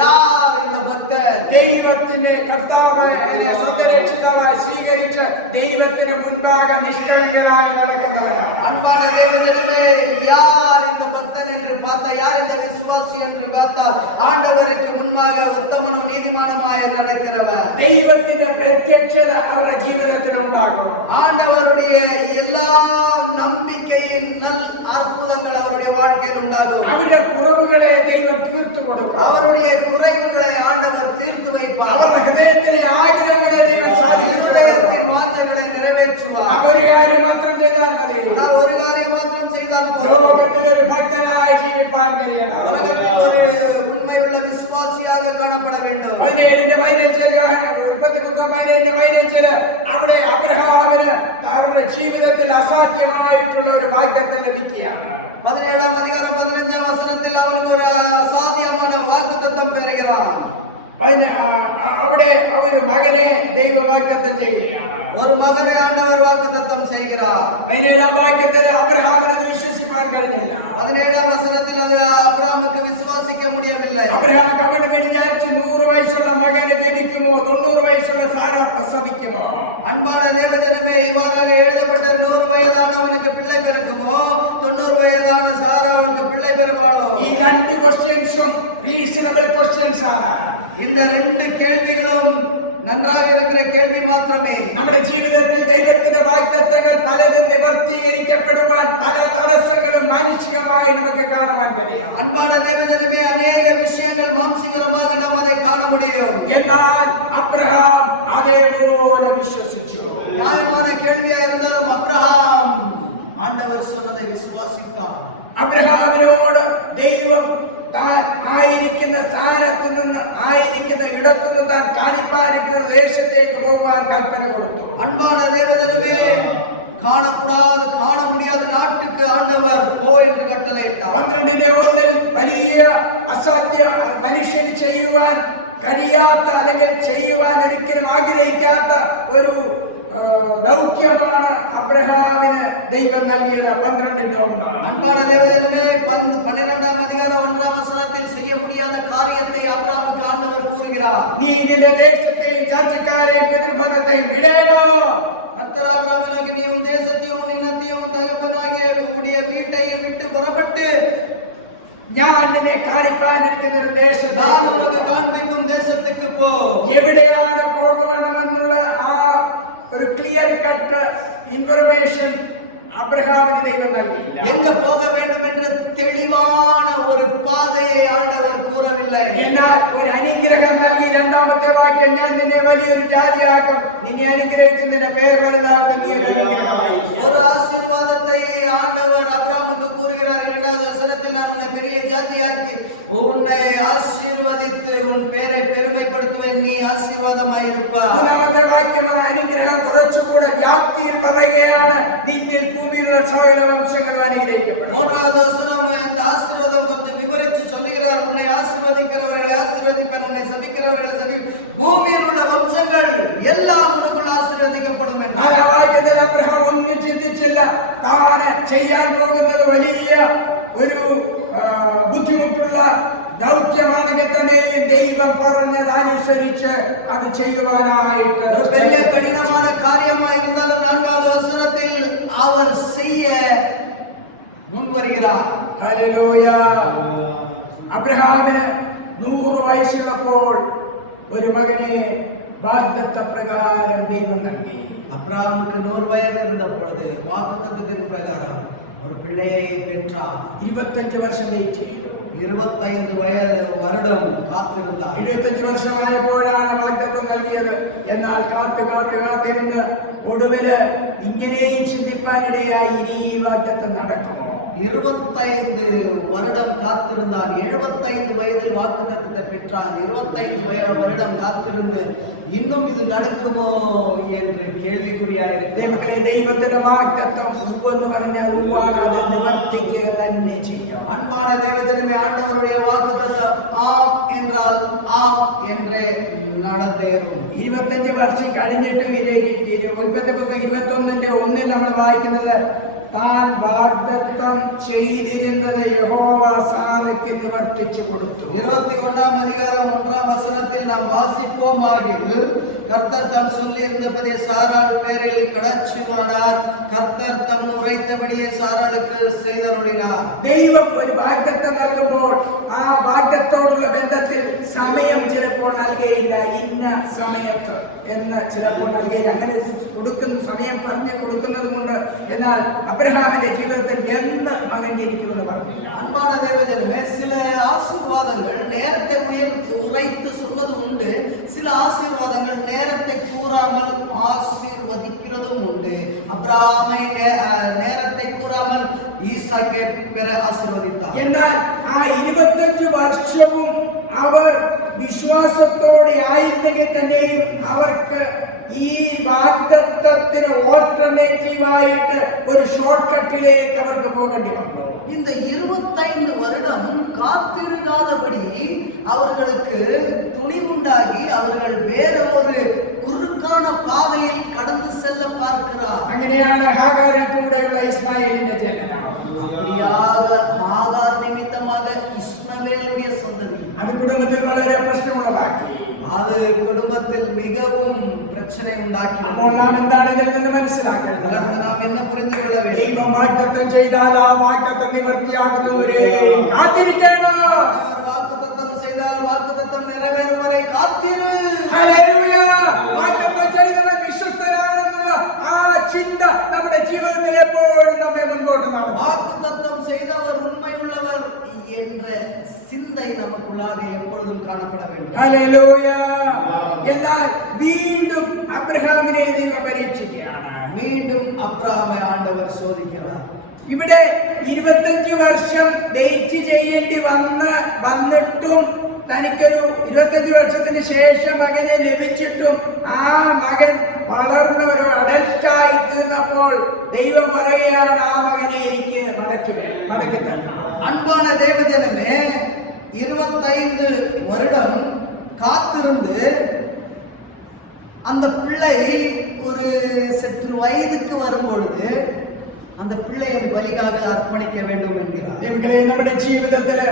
யார் இந்த பக்தர்? ദൈവത്തിന്റെ കർത്താവ് സ്വന്തം രക്ഷിതാവായി സ്വീകരിച്ച് ദൈവത്തിന് മുൻപാകെ നിഷ്കളങ്കനായി നടക്കുന്നവരാണ്. அன்பான தேவஜனமே, யார் இந்த பக்தன் என்று பார்த்தா, யார் இந்த விசுவாசி என்று பார்த்தால், ஆண்டவருக்கு முன்பாக உத்தமனும் நீதிமானுமாய் நடக்கிறவர். ദൈവത്തിന്റെ പ്രത്യക്ഷത അവരുടെ ജീവിതത്തിൽ ഉണ്ടാകും. ஆண்டவருடைய எல்லா நம்பிக்கையின் நல் அற்புதங்கள் அவருடைய வாழ்க்கையில் உண்டாகும். അവരുടെ കുറവുകളെ ദൈവം തീർത്തു കൊടുക്കും. அவருடைய குறைவுகளை ஆண்டவர் தீர்த்து வைப்பார். അവരുടെ ഹൃദയത്തിലെ ആഗ്രഹങ്ങളെ ദൈവം സാധിക്കും. ഹൃദയത്തിൻ വാഞ്ചകളെ நிறைவேற்றுவார். ഒരു കാര്യം മാത്രം ചെയ്താൽ മതി. ஒரு காரியம் மாத்திரம் செய்தால் போதும். ലോകത്തിൽ ഒരു ഭക്തനായി ജീവിപ്പാൻ കഴിയണം. உலகத்தில் ஒரு உண்மையுள்ள விசுவாசியாக காணப்பட வேண்டும். 17:15 അവിടെ അബ്രഹാമിന് അവരുടെ ജീവിതത്തിൽ അസാധ്യമായിട്ടുള്ള ഒരു വാഗ്ദത്തം ലഭിക്കുകയാണ്. 17-ാം അധികാരം 15-ാം വചനത്തിൽ അവന് ഒരു അസാധ്യമായ വാഗ്ദത്തം പെറുகிறான். അവിടെ ഒരു മകനെ ദൈവം വാഗ്ദത്തം ചെയ്യുകയാണ്. ஒரு மகனை ஆண்டவர் வாக்குத்தத்தம் செய்கிறார். 17-ാം വാക്യത്തിൽ അബ്രഹാമിനെ വിശ്വസിക്കാൻ കഴിഞ്ഞില്ല. 17-ാം വചനത്തിൽ അത് അബ്രഹാമുക്ക് വിശ്വസിക്ക முடியவில்லை. അബ്രഹാം കപടം വിചാരിച്ച് 100 വയസ്സുള്ള മകനെ ജനിക്കുമോ, 90 വയസ്സുള്ള സാര പ്രസവിക്കുമോ? அன்பான தேவஜனமே, இவ்வாறாக எழுதப்பட்ட 100 வயதானவனுக்கு பிள்ளை பிறக்குமோ, 90 வயதான சாராவுக்கு பிள்ளை பெறுவாளோ? ഈ രണ്ട് ക്വസ്റ്റ്യൻസും റീസണബിൾ ക്വസ്റ്റ്യൻസ് ആണ്. இந்த ரெண்டு കേൾവികളും നന്നാக இருக்கிற കേൾവി മാത്രമേ. നമ്മുടെ ജീവിതത്തിൽ ദൈവത്തിന്റെ വാഗ്ദത്തങ്ങൾ പലതും നിവർത്തീകരിക്കപ്പെടുവാൻ പല തടസ്സങ്ങളും മാനുഷികമായി നമുക്ക് കാണുവാൻ കഴിയും. அன்பான தேவஜனமே, अनेक விஷயங்கள் மாம்சீகமாக நாம் அதை காண முடியும். എന്നാൽ അബ്രഹാം അതേപോലെ വിശ്വസിച്ചു. நியாயமான கேள்வியா இருந்தாலும் அப்ரஹாம் ஆண்டவர் சொன்னதை விசுவாசித்தார். അബ്രഹാമിനോട് ദൈവം താൻ ആയിരിക്കുന്ന സ്ഥാനത്ത് നിന്ന്, ആയിരിക്കുന്ന ഇടത്തു നിന്ന് താൻ കാണിപ്പാനിക്കുന്ന ദേശത്തേക്ക് പോകുവാൻ കൽപ്പന കൊടുത്തു. அன்பான தேவஜனமே, காணக்கூடாத காண முடியாத நாட்டுக்கு ஆண்டவர் போ என்று கட்டளையிட்டார். 12:1 വലിയ അസാധ്യ മനുഷ്യന് ചെയ്യുവാൻ കഴിയാത്ത, അല്ലെങ്കിൽ ചെയ്യുവാൻ ഒരിക്കലും ആഗ്രഹിക്കാത്ത ഒരു ദൗത്യമാണ് അബ്രഹാമിന് ദൈവം നൽകിയത്. 12:1. அன்பான தேவஜனமே, 12-ாம் அதிகாரம் 1-ாம் வசனத்தில் செய்ய முடியாத காரியத்தை அப்ரஹாமுக்கு ஆண்டவர் கூறுகிறார். നീ നിന്റെ ദേശത്തെയും ചർച്ചക്കാരെയും പിതൃഭവനത്തെയും വിടേണോ? கர்த்தர் ஆபிரகாமிற்கு, நீ உன் தேசத்தையும் நின்னத்தையும் தகப்பனாகிய உன்னுடைய வீட்டையும் விட்டு புறப்பட்டு ഞാൻ നിന്നെ കാണിപ്പാനിരിക്കുന്ന ഒരു ദേശത്ത്, நான் உனக்கு காண்பிக்கும் தேசத்துக்கு போ. എവിടെയാണ് പോകണമെന്നുള്ള ആ ഒരു ക്ലിയർ കട്ട് ഇൻഫർമേഷൻ അബ്രഹാമിന് ദൈവം നൽകിയില്ല. எங்க போக வேண்டும் என்ற தெளிவான ஒரு பாதையை ஆண்டவர் கூறவில்லை. എന്നാൽ ഒരു അനുഗ്രഹം നൽകി. 2-ാമത്തെ വാക്യം, ഞാൻ നിന്നെ വലിയൊരു ജാതിയാക്കും, നിന്നെ അനുഗ്രഹിച്ച് നിന്റെ പേര് വലുതാക്കും, നീ ഒരു അനുഗ്രഹമായിരിക്കും. ஒரு ஆசீர்வாதத்தை ஆண்டவர் அப்ரஹாமுக்கு கூறுகிறார். 2வது வசனத்தில், நான் உன்னை பெரிய ஜாதியாக்கி உன்னை ஆசீர்வதித்து உன் பேரை பெருமைப்படுத்துவேன், நீ ஆசீர்வாதமாயிருப்பாய். 3-ാമത്തെ വാക്യം അനുഗ്രഹം കുറച്ചുകൂടെ വ്യാപ്തിയിൽ പറയുകയാണ്, നിന്നിൽ ഭൂമിയിലുള്ള സകല വംശങ്ങളും അനുഗ്രഹിക്കപ്പെടും. 3வது வசனம் இந்த ஆசீர்வாதம் கொஞ்சம் விவரித்து சொல்லுகிறார். உன்னை ஆசீர்வதிக்கிறவர்களை ஆசீர்வதிப்பேன், உன்னை சபிக்கிறவர்களை சபிப்பேன், பூமியில் உள்ள வம்சங்கள் எல்லாம் உனக்குள்ள ஆசீர்வதிக்கப்படும் என்று. 4-ാം വാക്യത്തിൽ അബ്രഹാം ഒന്നും ചിന്തിച്ചില്ല. താൻ ചെയ്യാൻ പോകുന്നത് വലിയ ഒരു ബുദ്ധിമുട്ടുള്ള ദൗത്യമാണെങ്കിൽ തന്നെയും ദൈവം പറഞ്ഞതനുസരിച്ച് അത് ചെയ്യുവാനായിട്ട് ஒரு பெரிய கடினமான காரியமா இருந்தாலும் 4வது வசனத்தில் அவர் செய்ய முன் வருகிறார். ഹല്ലേലൂയ. അബ്രഹാമിന് 100 വയസ്സുള്ളപ്പോൾ ഒരു മകനെ വാഗ്ദത്ത പ്രകാരം ദൈവം നൽകി. அப்ரஹாமுக்கு 100 வயது இருந்த பொழுது வாக்குத்தத்தத்தின் பிரகாரம் ஒரு பிள்ளையை பெற்றார். 25 വർഷം വെയിറ്റ് ചെയ്തു. 25 வருடம் காத்திருந்தார். 25 വർഷമായപ്പോഴാണ് വാഗ്ദത്തം നൽകിയത്. എന്നാൽ കാത്തിരുന്ന് ഒടുവില് ഇങ്ങനെയും ചിന്തിപ്പാനിടയായി, ഇനി ഈ വാഗ്ദത്തം നടക്കുമോ? 25 வருடம் காத்திருந்தான். 75 வயதில் வாக்குத்தத்தத்தை பெற்றான். 25 வருடம் காத்திருந்து இன்னும் இது நடக்குமோ என்று கேள்விக்குறியாயிருக்கிறது. ദൈവത്തിന്റെ വാഗ്ദത്തം ഉവ്വെന്ന് പറഞ്ഞാൽ ഉവ്വാകാതെ നിവർത്തിക്കുക തന്നെ ചെയ്യും. அன்பான தேவஜனமே, ஆண்டவருடைய வாக்குத்தத்தம் ஆம் என்றால் ஆம் என்றே നടന്നേറും. 25 വർഷം കഴിഞ്ഞിട്ടും ഉൽപ്പത്തി പുസ്തകം 21:1 നമ്മൾ വായിക്കുന്നത്, താൻ വാഗ്ദത്തം ചെയ്തിരുന്നത് യഹോവ സാറയ്ക്ക് നിവർത്തിച്ചു കൊടുത്തു. 21ஆம் அதிகாரம் 1ஆம் வசனத்தில் நாம் வாசிப்போமாகில், கர்த்தர் தம் சொல்லியிருந்தபடி சாராள் பேரில் கடச்சுமானார். கர்த்தர் தம் உரைத்தபடியே സാറാൾക്ക് ചെയ്തരുളിനാർ. ദൈവം ഒരു വാഗ്ദത്തം നൽകുമ്പോൾ ആ വാഗ്ദത്തോടുള്ള ബന്ധത്തിൽ സമയം ചിലപ്പോൾ നൽകുകയില്ല. ഇന്ന സമയത്ത് എന്ന് ചിലപ്പോൾ നൽകുകയില്ല. അങ്ങനെ കൊടുക്കുന്ന സമയം പറഞ്ഞ് കൊടുക്കുന്നത് കൊണ്ട് എന്നാൽ അബ്രഹാമിന്റെ ജീവിതത്തിൽ എന്ന് മകൻ ജനിക്കുമെന്ന് പറഞ്ഞില്ല. அன்பான தேவஜனமே, சில ஆசீர்வாதங்கள் நேரத்தை உரைத்து சொல்வது உண்டு. சில ஆசீர்வாதங்கள் நேரத்தை கூறாமல் ஆசீர்வதிக்கிறதும் உண்டு. அப்ரஹாமை நேரத்தை கூறாமல் ஈசாக்கை பெற ஆசீர்வதித்தார். എന്നാൽ ആ 25 വർഷവും അവർ വിശ്വാസത്തോടെ ആയിരുന്നെങ്കിൽ തന്നെയും അവർക്ക് ഈ വാഗ്ദത്തത്തിന് ഓൾട്ടർനേറ്റീവായിട്ട് ഒരു ഷോർട്ട് കട്ടിലേക്ക് അവർക്ക് പോകേണ്ടി വന്നു. இந்த 25 வருடம் காத்திருக்காதபடி அவர்களுக்கு துணிவுண்டாகி அவர்கள் வேற ஒரு குறுக்கான பாதையில் கடந்து செல்ல பார்க்கிறார். അങ്ങനെയാണ് ഹാഗാരിൽ കൂടെയുള്ള ഇസ്മായേലിന്റെ ജനനം. அப்படியாக ஆகார் நிமித்தமாக இஸ்மவேலுடைய சந்ததி അത് കുടുംബത്തിൽ വളരെ പ്രശ്നമുള്ളതാക്കി. அது குடும்பத்தில் மிகவும் பிரச்சனை ഉണ്ടാക്കി. അപ്പോൾ നാം എന്താണ് ഇതിൽ നിന്ന് മനസ്സിലാക്കേണ്ടത്? നാം என்ன புரிந்து கொள்ள வேண்டும்? ദൈവം വാഗ്ദത്തം ചെയ്താൽ ആ വാഗ്ദത്തം നിവർത്തിയാകുന്നവരെ കാത്തിരിക്കണം. വാഗ്ദത്തം ചെയ്താൽ വാഗ്ദത്തം നിറവേറും വരെ കാത്തിരു. ഹല്ലേലൂയ. വാഗ്ദത്തം ചെയ്തവൻ വിശ്വസ്തനാണെന്നുള്ള ആ ചിന്ത നമ്മുടെ ജീവിതത്തിൽ എപ്പോഴും നമ്മെ മുൻപോട്ട് നടത്തും. வாக்குத்தத்தம் செய்தவர் உண்மையுள்ளவர் என்ற சிந்தை நமக்குள்ளாக எப்பொழுதும் காணப்பட வேண்டும். ഹല്ലേലൂയ. എന്നാൽ വീണ്ടും അബ്രഹാമിനെ ദൈവം പരീക്ഷിക്കുകയാണ്. மீண்டும் அப்ரஹாமை ஆண்டவர் சோதிக்கிறார். ഇവിടെ 25 വർഷം വെയിറ്റ് ചെയ്യേണ്ടി വന്നിട്ടും തനിക്കൊരു 25 വർഷത്തിന് ശേഷം മകനെ ലഭിച്ചിട്ടും ആ മകൻ വളർന്ന ഒരു അഡൽട്ടായി തീർന്നപ്പോൾ ദൈവം പറയുകയാണ്, ആ മകനെ എനിക്ക് മടക്കി തരണം. அன்பான தேவஜனமே, 25 வருடம் காத்திருந்து அந்த பிள்ளை ஒரு சற்று வயதுக்கு வரும்பொழுது அந்த பிள்ளையை பலிக்காக அர்ப்பணிக்க வேண்டும் என்கிறார். നമ്മുടെ ജീവിതത്തില്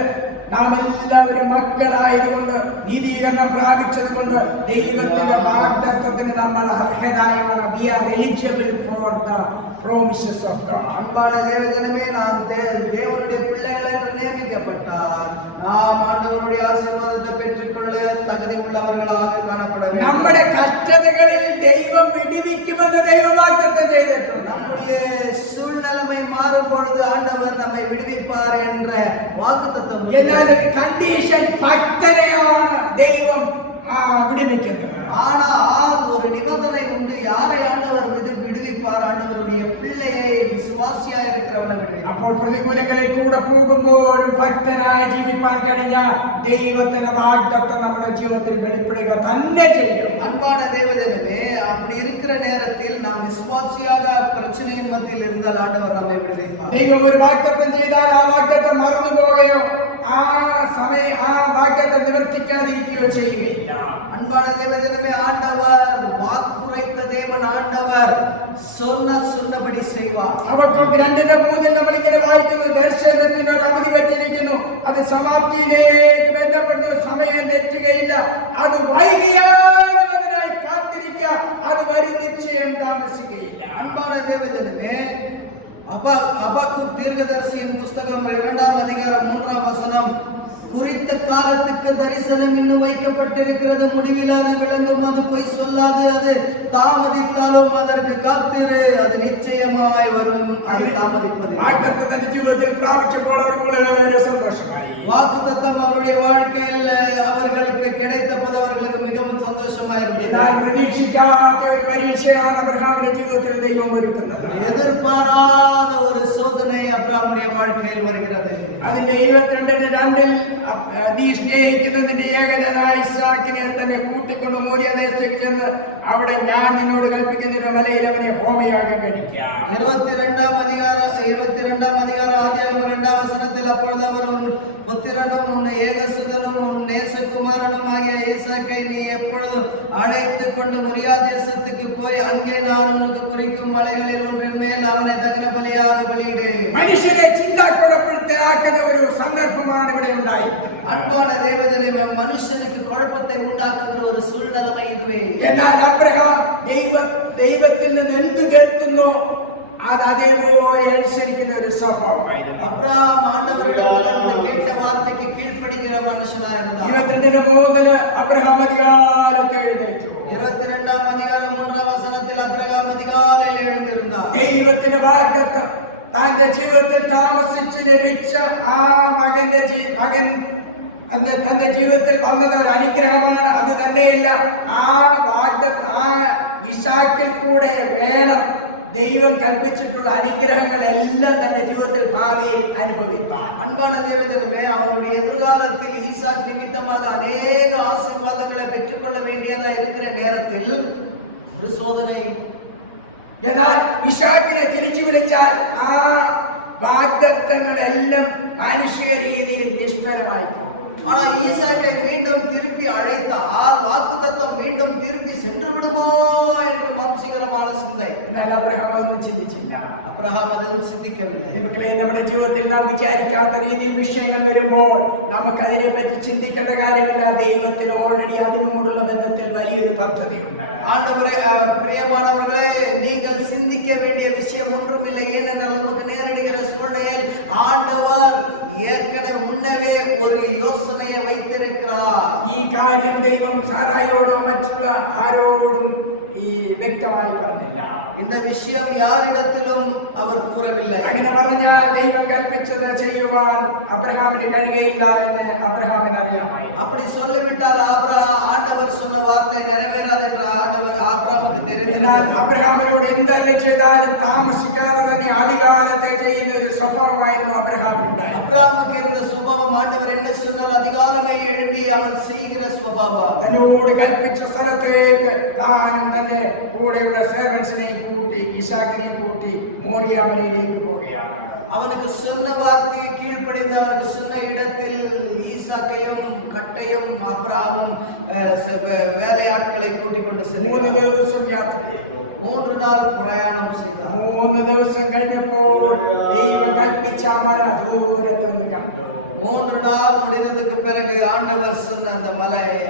നാം എല്ലാവരും മക്കളായതുകൊണ്ട്, നീതീകരണം പ്രാപിച്ചത് കൊണ്ട് ദൈവത്തിന്റെ വാഗ്ദത്തത്തിന് നമ്മൾ അർഹരായവർ. We are eligible for the promises of God. அன்பான தேவஜனமே, நாம் தேவனுடைய பிள்ளைகள் என்று நியமிக்கப்பட்டார். நாம் ஆண்டவருடைய ஆசீர்வாதத்தை பெற்றுக்கொள்ள தகுதி உள்ளவர்களாக காணப்பட வேண்டும். നമ്മുടെ കഷ്ടതകളിൽ ദൈവം വിടുവിക്കുമെന്ന് ദൈവം വാഗ്ദത്തം ചെയ്തിട്ടുണ്ട്. நம்முடைய சூழ்நிலைமை மாறும் பொழுது ஆண்டவர் நம்மை விடுவிப்பார் என்ற வாக்குத்தத்தம். എന്നാൽ ഒരു കണ്ടീഷൻ, ഭക്തരെയാണ് ദൈവം വിടുവിക്കുന്നത്. ஆனால் ஒரு நிபந்தனை உண்டு. யாரை ஆண்டவர் விடுவிப்பார்? ஆண்டவருடைய பிள்ளையை വിശ്വാസിയായ இருக்கிறவனை വിടുവിப்பார். അപ്പോൾ പ്രതികൂലങ്ങളിൽ കൂടെ പോകുമ്പോഴും ഭക്തനായി ജീവിക്കാൻ കഴിഞ്ഞാൽ ദൈവത്തിന്റെ വാഗ്ദത്തം നമ്മുടെ ജീവിതത്തിൽ വെളിപ്പെടുക തന്നെ ചെയ്യും. அன்பான தேவஜனமே, அப்படி இருக்கிற நேரத்தில் நாம் விசுவாசியாக பிரச்சனையின் மத்தியில் இருந்தால் ஆண்டவர் நம்மை விடுவிப்பார். ദൈവം ഒരു വാഗ്ദത്തം ചെയ്താൽ ആ വാഗ്ദത്തം മറന്നു പോവുകയോ ആ വാഗ്ദത്തം നിവർത്തിക്കാതിരിക്കുകയോ ചെയ്യുകയില്ല. அன்பான தேவஜனமே, ஆண்டவர் வாக்குரைத்த தேவன். ஆண்டவர் சொன்னபடி செய்வார். ഹബക്കൂക്ക് 2:3 നമ്മൾ ഇങ്ങനെ വായിക്കുന്നു, ദർശനത്തിന് ഒരു അവധി വെച്ചിരിക്കുന്നു, അത് സമാപ്തിയിലേക്ക് ബന്ധപ്പെട്ട സമയം തെറ്റുകയില്ല, അത് വൈകിയാലും അതിനായി കാത്തിരിക്കുക, അത് വരും നിശ്ചയം താമസിക്കുകയില്ല. அன்பான தேவஜனமே, அபக்கூக் தீர்க்கதரிசியின் புஸ்தகம் 2ஆம் அதிகாரம் 3ஆம் வசனம், குறித்த காலத்துக்கு தரிசனம் இன்னும் வைக்கப்பட்டிருக்கிறது, முடிவில்லாத விளங்கும், அது பொய் சொல்லாது, அது தாமதித்தாலும் அதற்கு காத்திரு, அது நிச்சயமாய் வரும், அது தாமதிப்பது. വാഗ്ദത്തത്തിന്റെ ജീവിതത്തിൽ പ്രാപിച്ചപ്പോൾ അവർക്ക് വളരെ സന്തോഷമായി. வாக்குத்தத்தம் அவருடைய வாழ்க்கையில் அவர்களுக்கு கிடைத்த போது அவர்களுக்கு மிகவும் சந்தோஷமா இருந்தது. എന്നാൽ പ്രതീക്ഷിക്കാത്ത ഒരു പരീക്ഷയാണ് അബ്രഹാമിന്റെ ജീവിതത്തിൽ ദൈവം ഒരുക്കുന്നത്. எதிர்பாராத ஒரு சோதனை அப்ரஹாமுடைய வாழ்க்கையில் வருகிறது. അതിന്റെ 22:2 നീ സ്നേഹിക്കുന്നതിന്റെ ഏകനായ ഇസ്ഹാക്കിനെ തന്നെ കൂട്ടിക്കൊണ്ട് മോരിയ ദേശത്തേക്ക് ചെന്ന് അവിടെ ഞാൻ നിന്നോട് കൽപ്പിക്കുന്ന ഒരു മലയിൽ അവനെ ഹോമയാഗം കഴിക്കാം. 22ஆம் அதிகாரம் ஆதியாகமம் 2ஆம் வசனத்தில் அப்பொழுது அவர் உன் புத்திரனும் உன் ஏகசுதனும் உன் நேசகுமாரனும் ஆகிய ஈசாக்கை நீ எப்பொழுதும் அழைத்துக் கொண்டு மோரியா தேசத்துக்கு போய் அங்கே நான் உனக்கு குறிக்கும் மலைகளில் ஒன்றின் மேல் அவனை தகன பலியாக பலியிடு. മനുഷ്യരെ ചിന്താക്കുഴപ്പത്തിലാക്കുന്ന ഒരു സന്ദർഭമാണ് ഇവിടെ ഉണ്ടായിരിക്കുന്നത്. அன்பான தேவஜனமே, மனுஷனுக்கு குழப்பத்தை உண்டாக்குகிற ஒரு சூழ்நிலை இதுவே. എന്നാൽ അബ്രഹാം ദൈവത്തിൽ നിന്ന് എന്ത് കേൾക്കുന്നോ അത് അതേപോലെ അനുസരിക്കുന്ന ഒരു സ്വഭാവമായിരുന്നു. அப்ரஹாம் ஆண்டவரிடம் கேட்ட வார்த்தைக்கு கீழ்ப்படிகிற மனுஷனாக இருந்தார். 22:3 അബ്രഹാം അതികാലത്ത് എഴുന്നേറ്റു. 22ஆம் அதிகாரம் 3ஆம் வசனத்தில் அப்ரஹாம் அதிகாலையில் எழுந்திருந்தார். ദൈവത്തിന്റെ വാഗ്ദത്തം തന്റെ ജീവിതത്തിൽ താമസിച്ച് ലഭിച്ച ആ മകൻ തന്റെ ജീവിതത്തിൽ വന്നത് ഒരു അനുഗ്രഹമാണ്. അത് തന്നെയല്ല, ആ ഇസാക്കിൽ കൂടെ വേണം ദൈവം കൽപ്പിച്ചിട്ടുള്ള അനുഗ്രഹങ്ങളെല്ലാം തന്റെ ജീവിതത്തിൽ ഭാവിയിൽ അനുഭവിക്കാം. அன்பான தேவஜனமே, அவருடைய எதிர்காலத்தில் ஈசாக் நிமித்தமாக அநேக ஆசீர்வாதங்களை பெற்றுக்கொள்ள வேண்டியதா இருக்கிற நேரத்தில் ஒரு சோதனை. എന്നാൽ ഇസാക്കിനെ തിരിച്ചു വിളിച്ചാൽ ആ വാഗ്ദത്തങ്ങളെല്ലാം മനുഷ്യ രീതിയിൽ നിഷ്ഫലമായി. ஆனா ஈசாக்கை மீண்டும் திருப்பி அழைத்தால் வாக்குத்தத்தம் மீண்டும் திருப்பி சென்று விடுமோ என்று மாம்சீகரமான சிந்தை. എന്നാൽ അബ്രഹാം അതൊന്നും ചിന്തിച്ചില്ല. அப்ரஹாம் அதுவும் சிந்திக்கவில்லை. ഇവകളെ നമ്മുടെ ജീവിതത്തിൽ നാം വിചാരിക്കാത്ത രീതിയിൽ വിഷയങ്ങൾ വരുമ്പോൾ നമുക്ക് അതിനെപ്പറ്റി ചിന്തിക്കേണ്ട കാര്യമില്ല. ദൈവത്തിന് ഓൾറെഡി അതിനോടുള്ള ബന്ധത്തിൽ വലിയൊരു പദ്ധതിയുണ്ട്. ஆண்டவரே, பிரியமானவர்களே, நீங்கள் சிந்திக்க வேண்டிய விஷயம் ஒன்றுமில்லை. ஏனென்றால் நமக்கு நேரடிகிற சூழ்நிலையில் ஆண்டவர் ஏற்கனவே முன்னவே ஒரு யோசனையை வைத்திருக்கிறார். ഈ കാര്യം ദൈവം സാറായോടോ മറ്റുള്ള ആരോടും വ്യക്തമായി പറഞ്ഞില്ല. இந்த விஷயம் யாரிடத்திலும் அவர் கூறவில்லை. അങ്ങനെ പറഞ്ഞാൽ ദൈവം കൽപ്പിച്ചത് ചെയ്യുവാൻ അബ്രഹാമിന് കഴിയുകയില്ല എന്ന് അബ്രഹാമിന് അറിയാമായി. அப்படி சொல்லிவிட்டால் ஆண்டவர் சொன்ன வார்த்தை நிறைவேறாது என்று ஆபிரகாமுக்கு தெரியும். അബ്രഹാമിനോട് എന്തെല്ലാം ചെയ്താലും താമസിക്കാതെ തന്നെ ആദികാലത്തെ ചെയ്യുന്ന ഒരു സ്വഭാവമായിരുന്നു അബ്രഹാമിനുണ്ടായി. அப்ரஹாமுக்கு இருந்த சுபாவம், ஆண்டவர் என்ன சொன்னால் அதிகாலமே எழும்பி அவன் செய்கிற சுபாவம். തന്നോട് കൽപ്പിച്ച സ്ഥലത്തേക്ക് താനും തന്നെ കൂടെയുള്ള സേവൻസിനെ കൂട്ടി ഇസാക്കിനെ കൂട്ടി മോരിയാമലയിലേക്ക് പോവുകയാണ്. அவனுக்கு சொன்ன வார்த்தையை கீழ்ப்படிந்து அவனுக்கு சொன்ன இடத்தில் ஈசாக்கையும் கட்டையும் அப்ரஹாமும் வேலையாட்களை கூட்டிக் கொண்டு 3 ദിവസം യാത്ര ചെയ്തു. 3 நாள் பிரயாணம் செய்தார். 3 ദിവസം കഴിഞ്ഞപ്പോൾ ദൈവം കൽപ്പിച്ച മല ദൂരത്ത് നിന്ന് കണ്ടു. 3 நாள் முடிந்ததுக்கு பிறகு ஆண்டவர் சொன்ன அந்த மலையை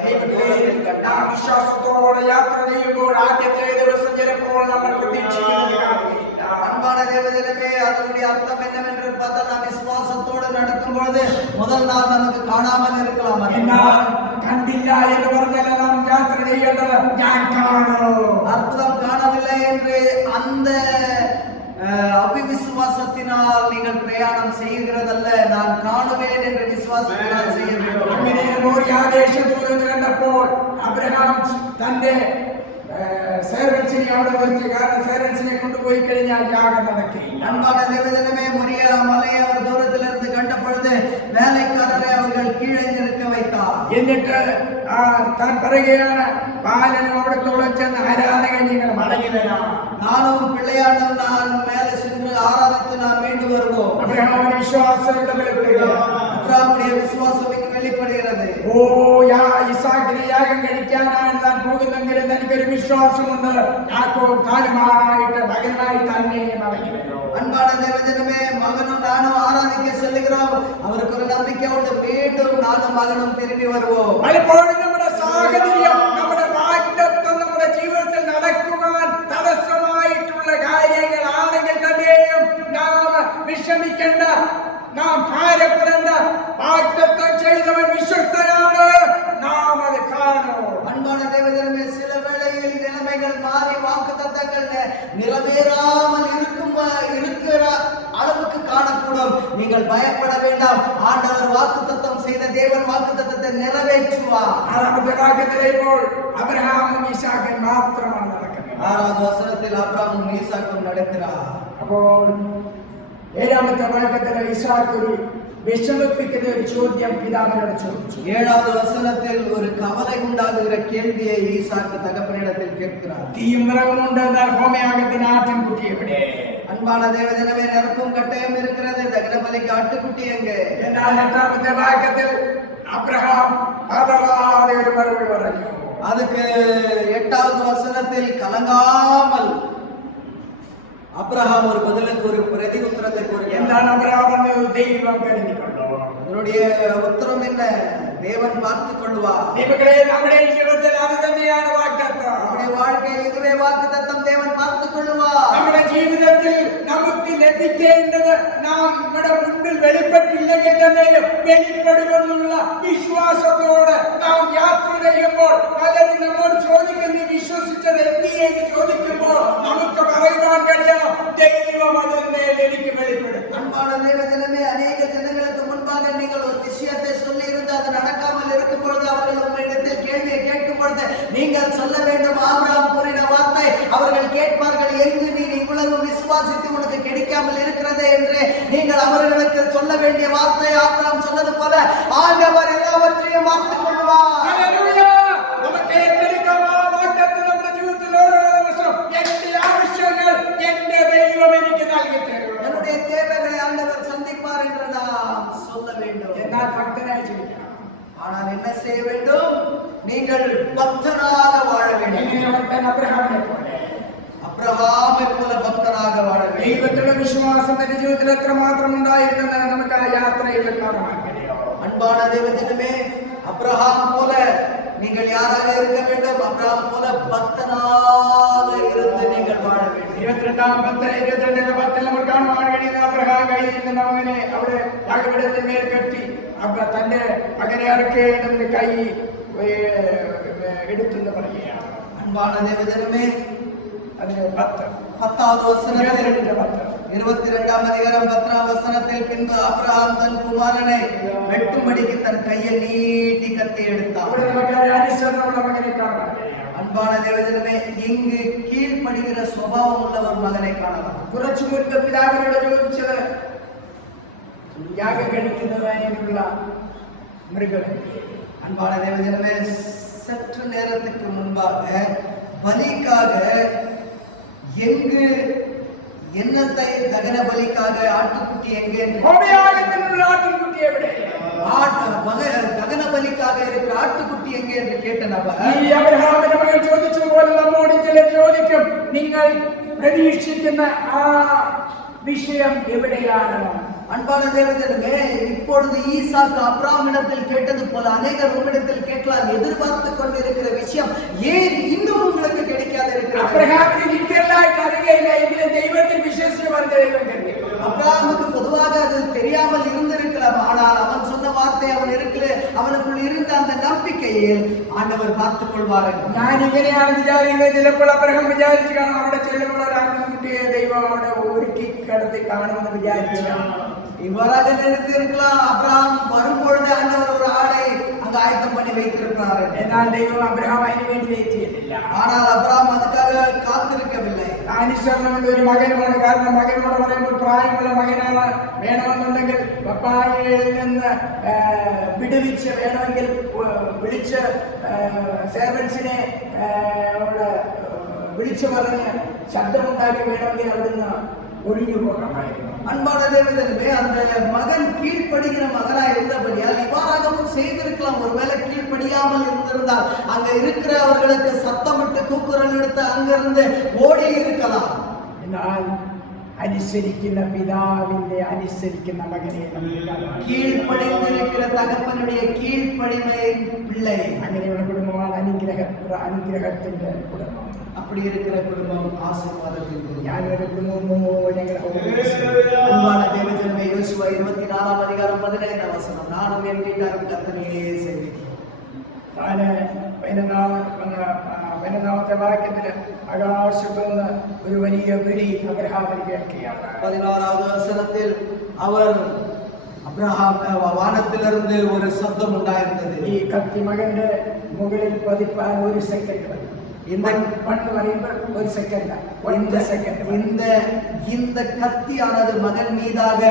നാം വിശ്വാസത്തോടെ യാത്ര ചെയ്യുമ്പോൾ ആദ്യത്തെ ദിവസം ചിലപ്പോൾ നമ്മൾ പ്രതീക്ഷിക്കുന്നത് കാണുകയില്ല. அன்பான தேவஜனமே, அதனுடைய அர்த்தம் என்னவென்று பார்த்தால் நாம் விசுவாசத்தோடு நடக்கும் பொழுது முதல் நாள் நமக்கு காணாமல் இருக்கலாம். എന്നാൽ കണ്ടില്ല എന്ന് പറഞ്ഞാൽ നാം യാത്ര ചെയ്യേണ്ടത് ഞാൻ കാണൂ. அற்புதம் காணவில்லை என்று அந்த அவிவிசுவாசத்தினால் நீங்கள் பிரயாணம் செய்கிறதல்ல, நான் காணுவேன் என்ற விசுவாசத்தினால் செய்ய வேண்டும். അങ്ങനെ മോരിയാ ദേശത്ത് കണ്ടപ്പോൾ അബ്രഹാം തന്റെ സേവൻസിനെ അവിടെ വെച്ച്, കാരണം സേവൻസിനെ കൊണ്ടുപോയി കഴിഞ്ഞാൽ യാഗം നടക്കുകയില്ല. அன்பான தேவஜனமே, மோரியா மலையை அவர் தூரத்திலிருந்து கண்ட பொழுது வேலைக்காரரை அவர்கள் கீழே நிற்க வைத்தார். എന്നിട്ട് താൻ പറയുകയാണ്, ബാലനും അവിടെ തുളച്ചെന്ന് ആരാധകൻ നിങ്ങൾ മടങ്ങി വരാം. நானும் பிள்ளையாண்டும் நான் மேலே சென்று ஆராதித்து நான் மீண்டு வருவோம். അബ്രഹാമിന്റെ വിശ്വാസം ഇവിടെ വെളിപ്പെടുകയാണ്. அப்ரஹாமுடைய விசுவாசம் இங்கு வெளிப்படுகிறது. ഇസാക്കിനെ യാഗം കഴിക്കാനാണ് താൻ പോകുന്നെങ്കിലും തനിക്കൊരു വിശ്വാസമുണ്ട്. യാക്കോബ് താനുമായിട്ട് മകനായി തന്നെ മടങ്ങി വരും. அன்பான தேவஜனமே, மகனும் நானும் ஆராதிக்க செல்லுகிறோம். அவருக்கு ஒரு நம்பிக்கை உண்டு, மீண்டும் நானும் மகனும் திரும்பி வருவோம். പലപ്പോഴും നമ്മുടെ സാഹചര്യം, നമ്മുടെ വാഗ്ദത്തം നമ്മുടെ ജീവിതത്തിൽ നടക്കുവാൻ തടസ്സമായിട്ടുള്ള കാര്യങ്ങളാണെങ്കിൽ തന്നെയും നാം വിഷമിക്കേണ്ട, നാം ഭാരപ്പെടേണ്ട. വാഗ്ദത്തം ചെയ്തവൻ വിശ്വസ്തനാണ്, നാം അത് കാണും. அன்பான தேவஜனமே, சில வேளையில் நிலைமைகள் மாறி வாக்குத்தத்தங்கள் நிறைவேறாமல் இருக்கிற அளவுக்கு காணக்கூடும். நீ நீங்கள் பயப்பட வேண்டாம். ஆண்டவர் வாக்குத்தத்தம் செய்த தேவன் வாக்குத்தத்தத்தை நிறைவேற்றுவார். ആറാമത്തെ വാക്യത്തിൽ ഇപ്പോൾ അബ്രഹാമും ഈശാക്കും മാത്രമാണ് നടക്കുന്നത്. 6வது வசனத்தில் ஆபிரகாமும் ஈசாக்கும் நடக்கிறார். അപ്പോൾ 7ാമത്തെ വാക്യത്തിൽ ഈശാക്ക് ഒരു വിഷമിപ്പിക്കുന്ന ഒരു ചോദ്യം പിതാവിനോട് ചോദിച്ചു. 7வது வசனத்தில் ஒரு கவலை உண்டாகுகிற கேள்வியை ஈசாக்கு தகப்பனிடத்தில் கேட்கிறார். തീയും വിറകുമുണ്ട്, എന്നാൽ ഹോമയാഗത്തിന് ആട്ടിൻകുട്ടി എവിടെ? அன்பான தேவஜனமே, நெருப்பும் கட்டயம் இருக்கிறது, தகன பலிக்கு ஆட்டுக்குட்டி எங்கே? എന്നാൽ 8ാമത്തെ വാക്യത്തിൽ അബ്രഹാം പതറാതെ ഒരു മറുപടി പറഞ്ഞു. அதுக்கு 8வது வசனத்தில் கலங்காமல் அப்ரஹாம் ஒரு பதிலுக்கு ஒரு பிரதி உத்தரத்தை கூறுகிறார். എന്താണ് അബ്രഹാം പറഞ്ഞത്? ദൈവം കരുതിക്കൊണ്ടോ. இதனுடைய உத்தரம் என்ன? தேவன் பார்த்துக் கொள்வார். നമ്മുടെ ജീവിതത്തിൽ അത് തന്നെയാണ് വാഗ്ദത്തം. நம்முடைய வாழ்க்கையில் இதுவே வாக்குத்தத்தம். தேவன் பார்த்துக் கொள்வார். നമ്മുടെ ജീവിതത്തിൽ നമുക്ക് ലഭിക്കേണ്ടത് നാം നമ്മുടെ മുൻപിൽ വെളിപ്പെട്ടില്ലെങ്കിൽ തന്നെയും വെളിപ്പെടുമെന്നുള്ള വിശ്വാസത്തോടെ നാം യാത്ര ചെയ്യുമ്പോൾ പലരും നമ്മോട് ചോദിക്കുന്നു, വിശ്വസിച്ചത് എന്തിയെന്ന് ചോദിക്കുമ്പോൾ നമുക്ക് പറയുവാൻ കഴിയാം, ദൈവം അതെന്നെ എനിക്ക് വെളിപ്പെടും. அன்பான தேவஜனமே, அநேக ஜனங்களுக்கு முன்பாக நீங்கள் ஒரு விஷயத்தை சொல்லி இருந்து அது நடக்காமல் இருக்கும் பொழுது அவர்கள் உங்களிடத்தில் கேள்வியை கேட்கும் பொழுது நீங்கள் சொல்ல வேண்டும், ஆபிரகாம் கூறின வார்த்தை அவர்கள் கேட்பார்கள், எங்கு நீ இவ்வளவு விசுவாசித்து உனக்கு கிடைக்காமல் இருக்கிறது என்று நீங்கள் அவர்களுக்கு சொல்ல வேண்டிய வார்த்தை ஆபிரகாம் சொன்னது போல ஆண்டவர் எல்லாவற்றையும் பார்த்துக் கொள்வார். ഹല്ലേലൂയ. നമുക്ക് ഏറ്റെടുക്കാം ആ വാഗ്ദത്തം നമ്മുടെ ജീവിതത്തിൽ ഓരോ ദിവസവും. എന്റെ ആവശ്യങ്ങൾ എന്റെ ദൈവം എനിക്ക് നൽകി തരും. என்னுடைய தேவைகளை ஆண்டவர் சந்திப்பார் என்று நாம் சொல்ல வேண்டும். എന്നാൽ ഭക്തനായി ജീവിക്കണം. ஆனால் என்ன செய்ய வேண்டும்? நீங்கள் பக்தனாக வாழ வேண்டும். എങ്ങനെ ഭക്തൻ? അബ്രഹാമിനെ പോലെ. അബ്രഹാമെ പോലെ ഭക്തനാக வாழ வேண்டும். ദൈവത്തിലുള്ള വിശ്വാസം എന്റെ ജീവിതത്തിൽ എത്രമാത്രം ഉണ്ടായിരുന്നെന്ന് നമുക്ക് ആ യാത്രയിൽ കാണാൻ കഴിയും. அன்பான தேவஜனமே, அப்ரஹாம் போல நீங்கள் யாராக இருக்க வேண்டும்? அப்ரஹாம் போல பக்தனாக இருந்து நீங்கள் வாழ வேண்டும். 22:10 നമ്മൾ കാണുവാൻ കഴിയുന്ന അബ്രഹാം കയ്യിൽ അവനെ അവിടെ യാഗപീഠത്തിന്മേൽ കെട്ടി തന്റെ മകനെ അറുക്കേണ്ടതിന് കൈ എടുത്തെന്ന് പറയുകയാണ്. அன்பான தேவஜனமே, അതിന് 10 10வது வசனத்தில் 22 அதிகாரம் 10ஆம் வசனத்தில் பின்பு ஆபிரகாம் தன் குமாரனை வெட்டும்படிக்கு தன் கையை நீட்டி கத்தி எடுத்தார். അവിടെ നമുക്ക് അനുസരണമുള്ള മകനെ കാണാൻ കഴിയും. அன்பான தேவஜனமே, இங்கு கீழ்ப்படுகிற சுபாவம் உள்ள ஒரு மகனை காணலாம். കുറച്ചു മുൻപ് പിതാവിനോട് ചോദിച്ചത്, യാഗം കഴിക്കുന്നതിനുള്ള മൃഗം. அன்பான தேவஜனமே, சற்று நேரத்துக்கு முன்பாக பலிக்காக எங்கு என்னத்தை தகன பலிக்காக ஆட்டுக்குட்டி எங்கே? ഹോമയാഗത്തിനുള്ള ആട്ടിൻകുട്ടി എവിടെ? தகன பலிக்காக இருக்கிற ஆட்டுக்குட்டி எங்கே என்று கேட்ட நபர் ഈ അബ്രഹാമിന്റെ മകൻ ചോദിച്ചതുപോലെ നമ്മോട് ചിലർ ചോദിക്കും, നിങ്ങൾ പ്രതീക്ഷിക്കുന്ന ആ വിഷയം എവിടെയാണ്? அன்பான தேவஜனமே, இப்பொழுது ஈசாக்கு அப்ரஹாமிடத்தில் கேட்டது போல அநேகர் உங்களிடத்தில் கேட்கலாம், எதிர்பார்த்து கொண்டிருக்கிற விஷயம் ஏன் இன்னும் உங்களுக்கு கிடைக்காது இருக்கிறது? അബ്രഹാമിന് ഡീറ്റെയിലായിട്ട് അറിയില്ല, എങ്കിലും ദൈവത്തിൽ വിശ്വസിച്ച് പറഞ്ഞ ദൈവം കരുതി. அப்ரஹாமுக்கு பொதுவாக அது தெரியாமல் இருந்திருக்கலாம். ஆனால் அவன் சொன்ன வார்த்தை அவனுக்குள் இருந்த அந்த நம்பிக்கையில் ஆண்டவர் பார்த்துக் கொள்வார். ഞാൻ ഇങ്ങനെയാണ് വിചാരിക്കുന്നത്. ചിലപ്പോൾ അബ്രഹാം വിചാരിച്ചു കാണാം, അവിടെ ചെല്ലുമ്പോൾ ഒരു ആട്ടിൻകുട്ടിയെ ദൈവം അവിടെ ഒരുക്കി കിടത്തി കാണുമെന്ന് വിചാരിച്ചാണ്. இவ்வாறாக நினைத்திருக்கலாம். அப்ரஹாம் வரும்பொழுது ஆண்டவர் ஒரு ஆடை அங்கு ஆயத்தம் பண்ணி வைத்திருக்கிறார். എന്നാൽ ദൈവം അബ്രഹാം അതിനു വേണ്ടി വെയിറ്റ് ചെയ്തില്ല. ஆனால் அப்ரஹாம் அதுக்காக காத்திருக்கவில்லை. അനുസരണമുള്ള ഒരു മകനുമാണ്. കാരണം മകനോട് പറയുമ്പോൾ പ്രായമുള്ള മകനാണ്, വേണമെന്നുണ്ടെങ്കിൽ പപ്പായയിൽ നിന്ന് വിടുവിച്ച് വേണമെങ്കിൽ വിളിച്ച് സേവൻസിനെ വിളിച്ചു പറഞ്ഞ് ശബ്ദമുണ്ടാക്കി വേണമെങ്കിൽ അവിടുന്ന് ഒഴിഞ്ഞു പോകാമായിരുന്നു. அன்பான தேவஜனமே, அந்த மகன் கீழ்ப்படுகிற மகனாய் இருந்தபடியால் இவ்வாறாகவும் செய்திருக்கலாம். ஒருவேளை கீழ்ப்படியாமல் இருந்திருந்தால் அங்க இருக்கிறவர்களுக்கு சத்தமிட்டு கூக்குரல் எடுத்து அங்கிருந்து ஓடி இருக்கலாம். എന്നാൽ അനുസരിക്കുന്ന പിതാവിന്റെ അനുസരിക്കുന്ന മകനെ கீழ்ப்படிந்திருக்கிற தகப்பனுடைய கீழ்ப்படிமையின் பிள்ளை. അങ്ങനെയുള്ള കുടുംബമാണ് അനുഗ്രഹത്തിന്റെ കുടുംബം. அப்படி இருக்கிற குடும்பம் ஆசீர்வாதத்தின் குடும்பம். ഞാനൊരു കുടുംബവും அன்பான தேவஜனமே, யோசுவா 24ஆம் அதிகாரம் 15ஆம் வசனம், நானும் என் வீட்டாரும் கர்த்தரையே சேவிப்போம். 15ാമത്തെ വാക്യത്തിൽ ആകാശത്തു നിന്ന് ഒരു വലിയ വിളി അബ്രഹാമിന് കേൾക്കുകയാണ്. 16வது வசனத்தில் அவர் அப்ரஹாம் வானத்திலிருந்து ஒரு சத்தம் உண்டாயிருந்தது. ഈ കത്തി മകന്റെ മുകളിൽ പതിപ്പാൻ 1 സെക്കൻഡ് മതി. இந்த മണ്ണ് പറയുമ്പോൾ 1 സെക്കൻഡ്, 1 സെക്കൻഡ്. இந்த கத்தியானது மகன் மீதாக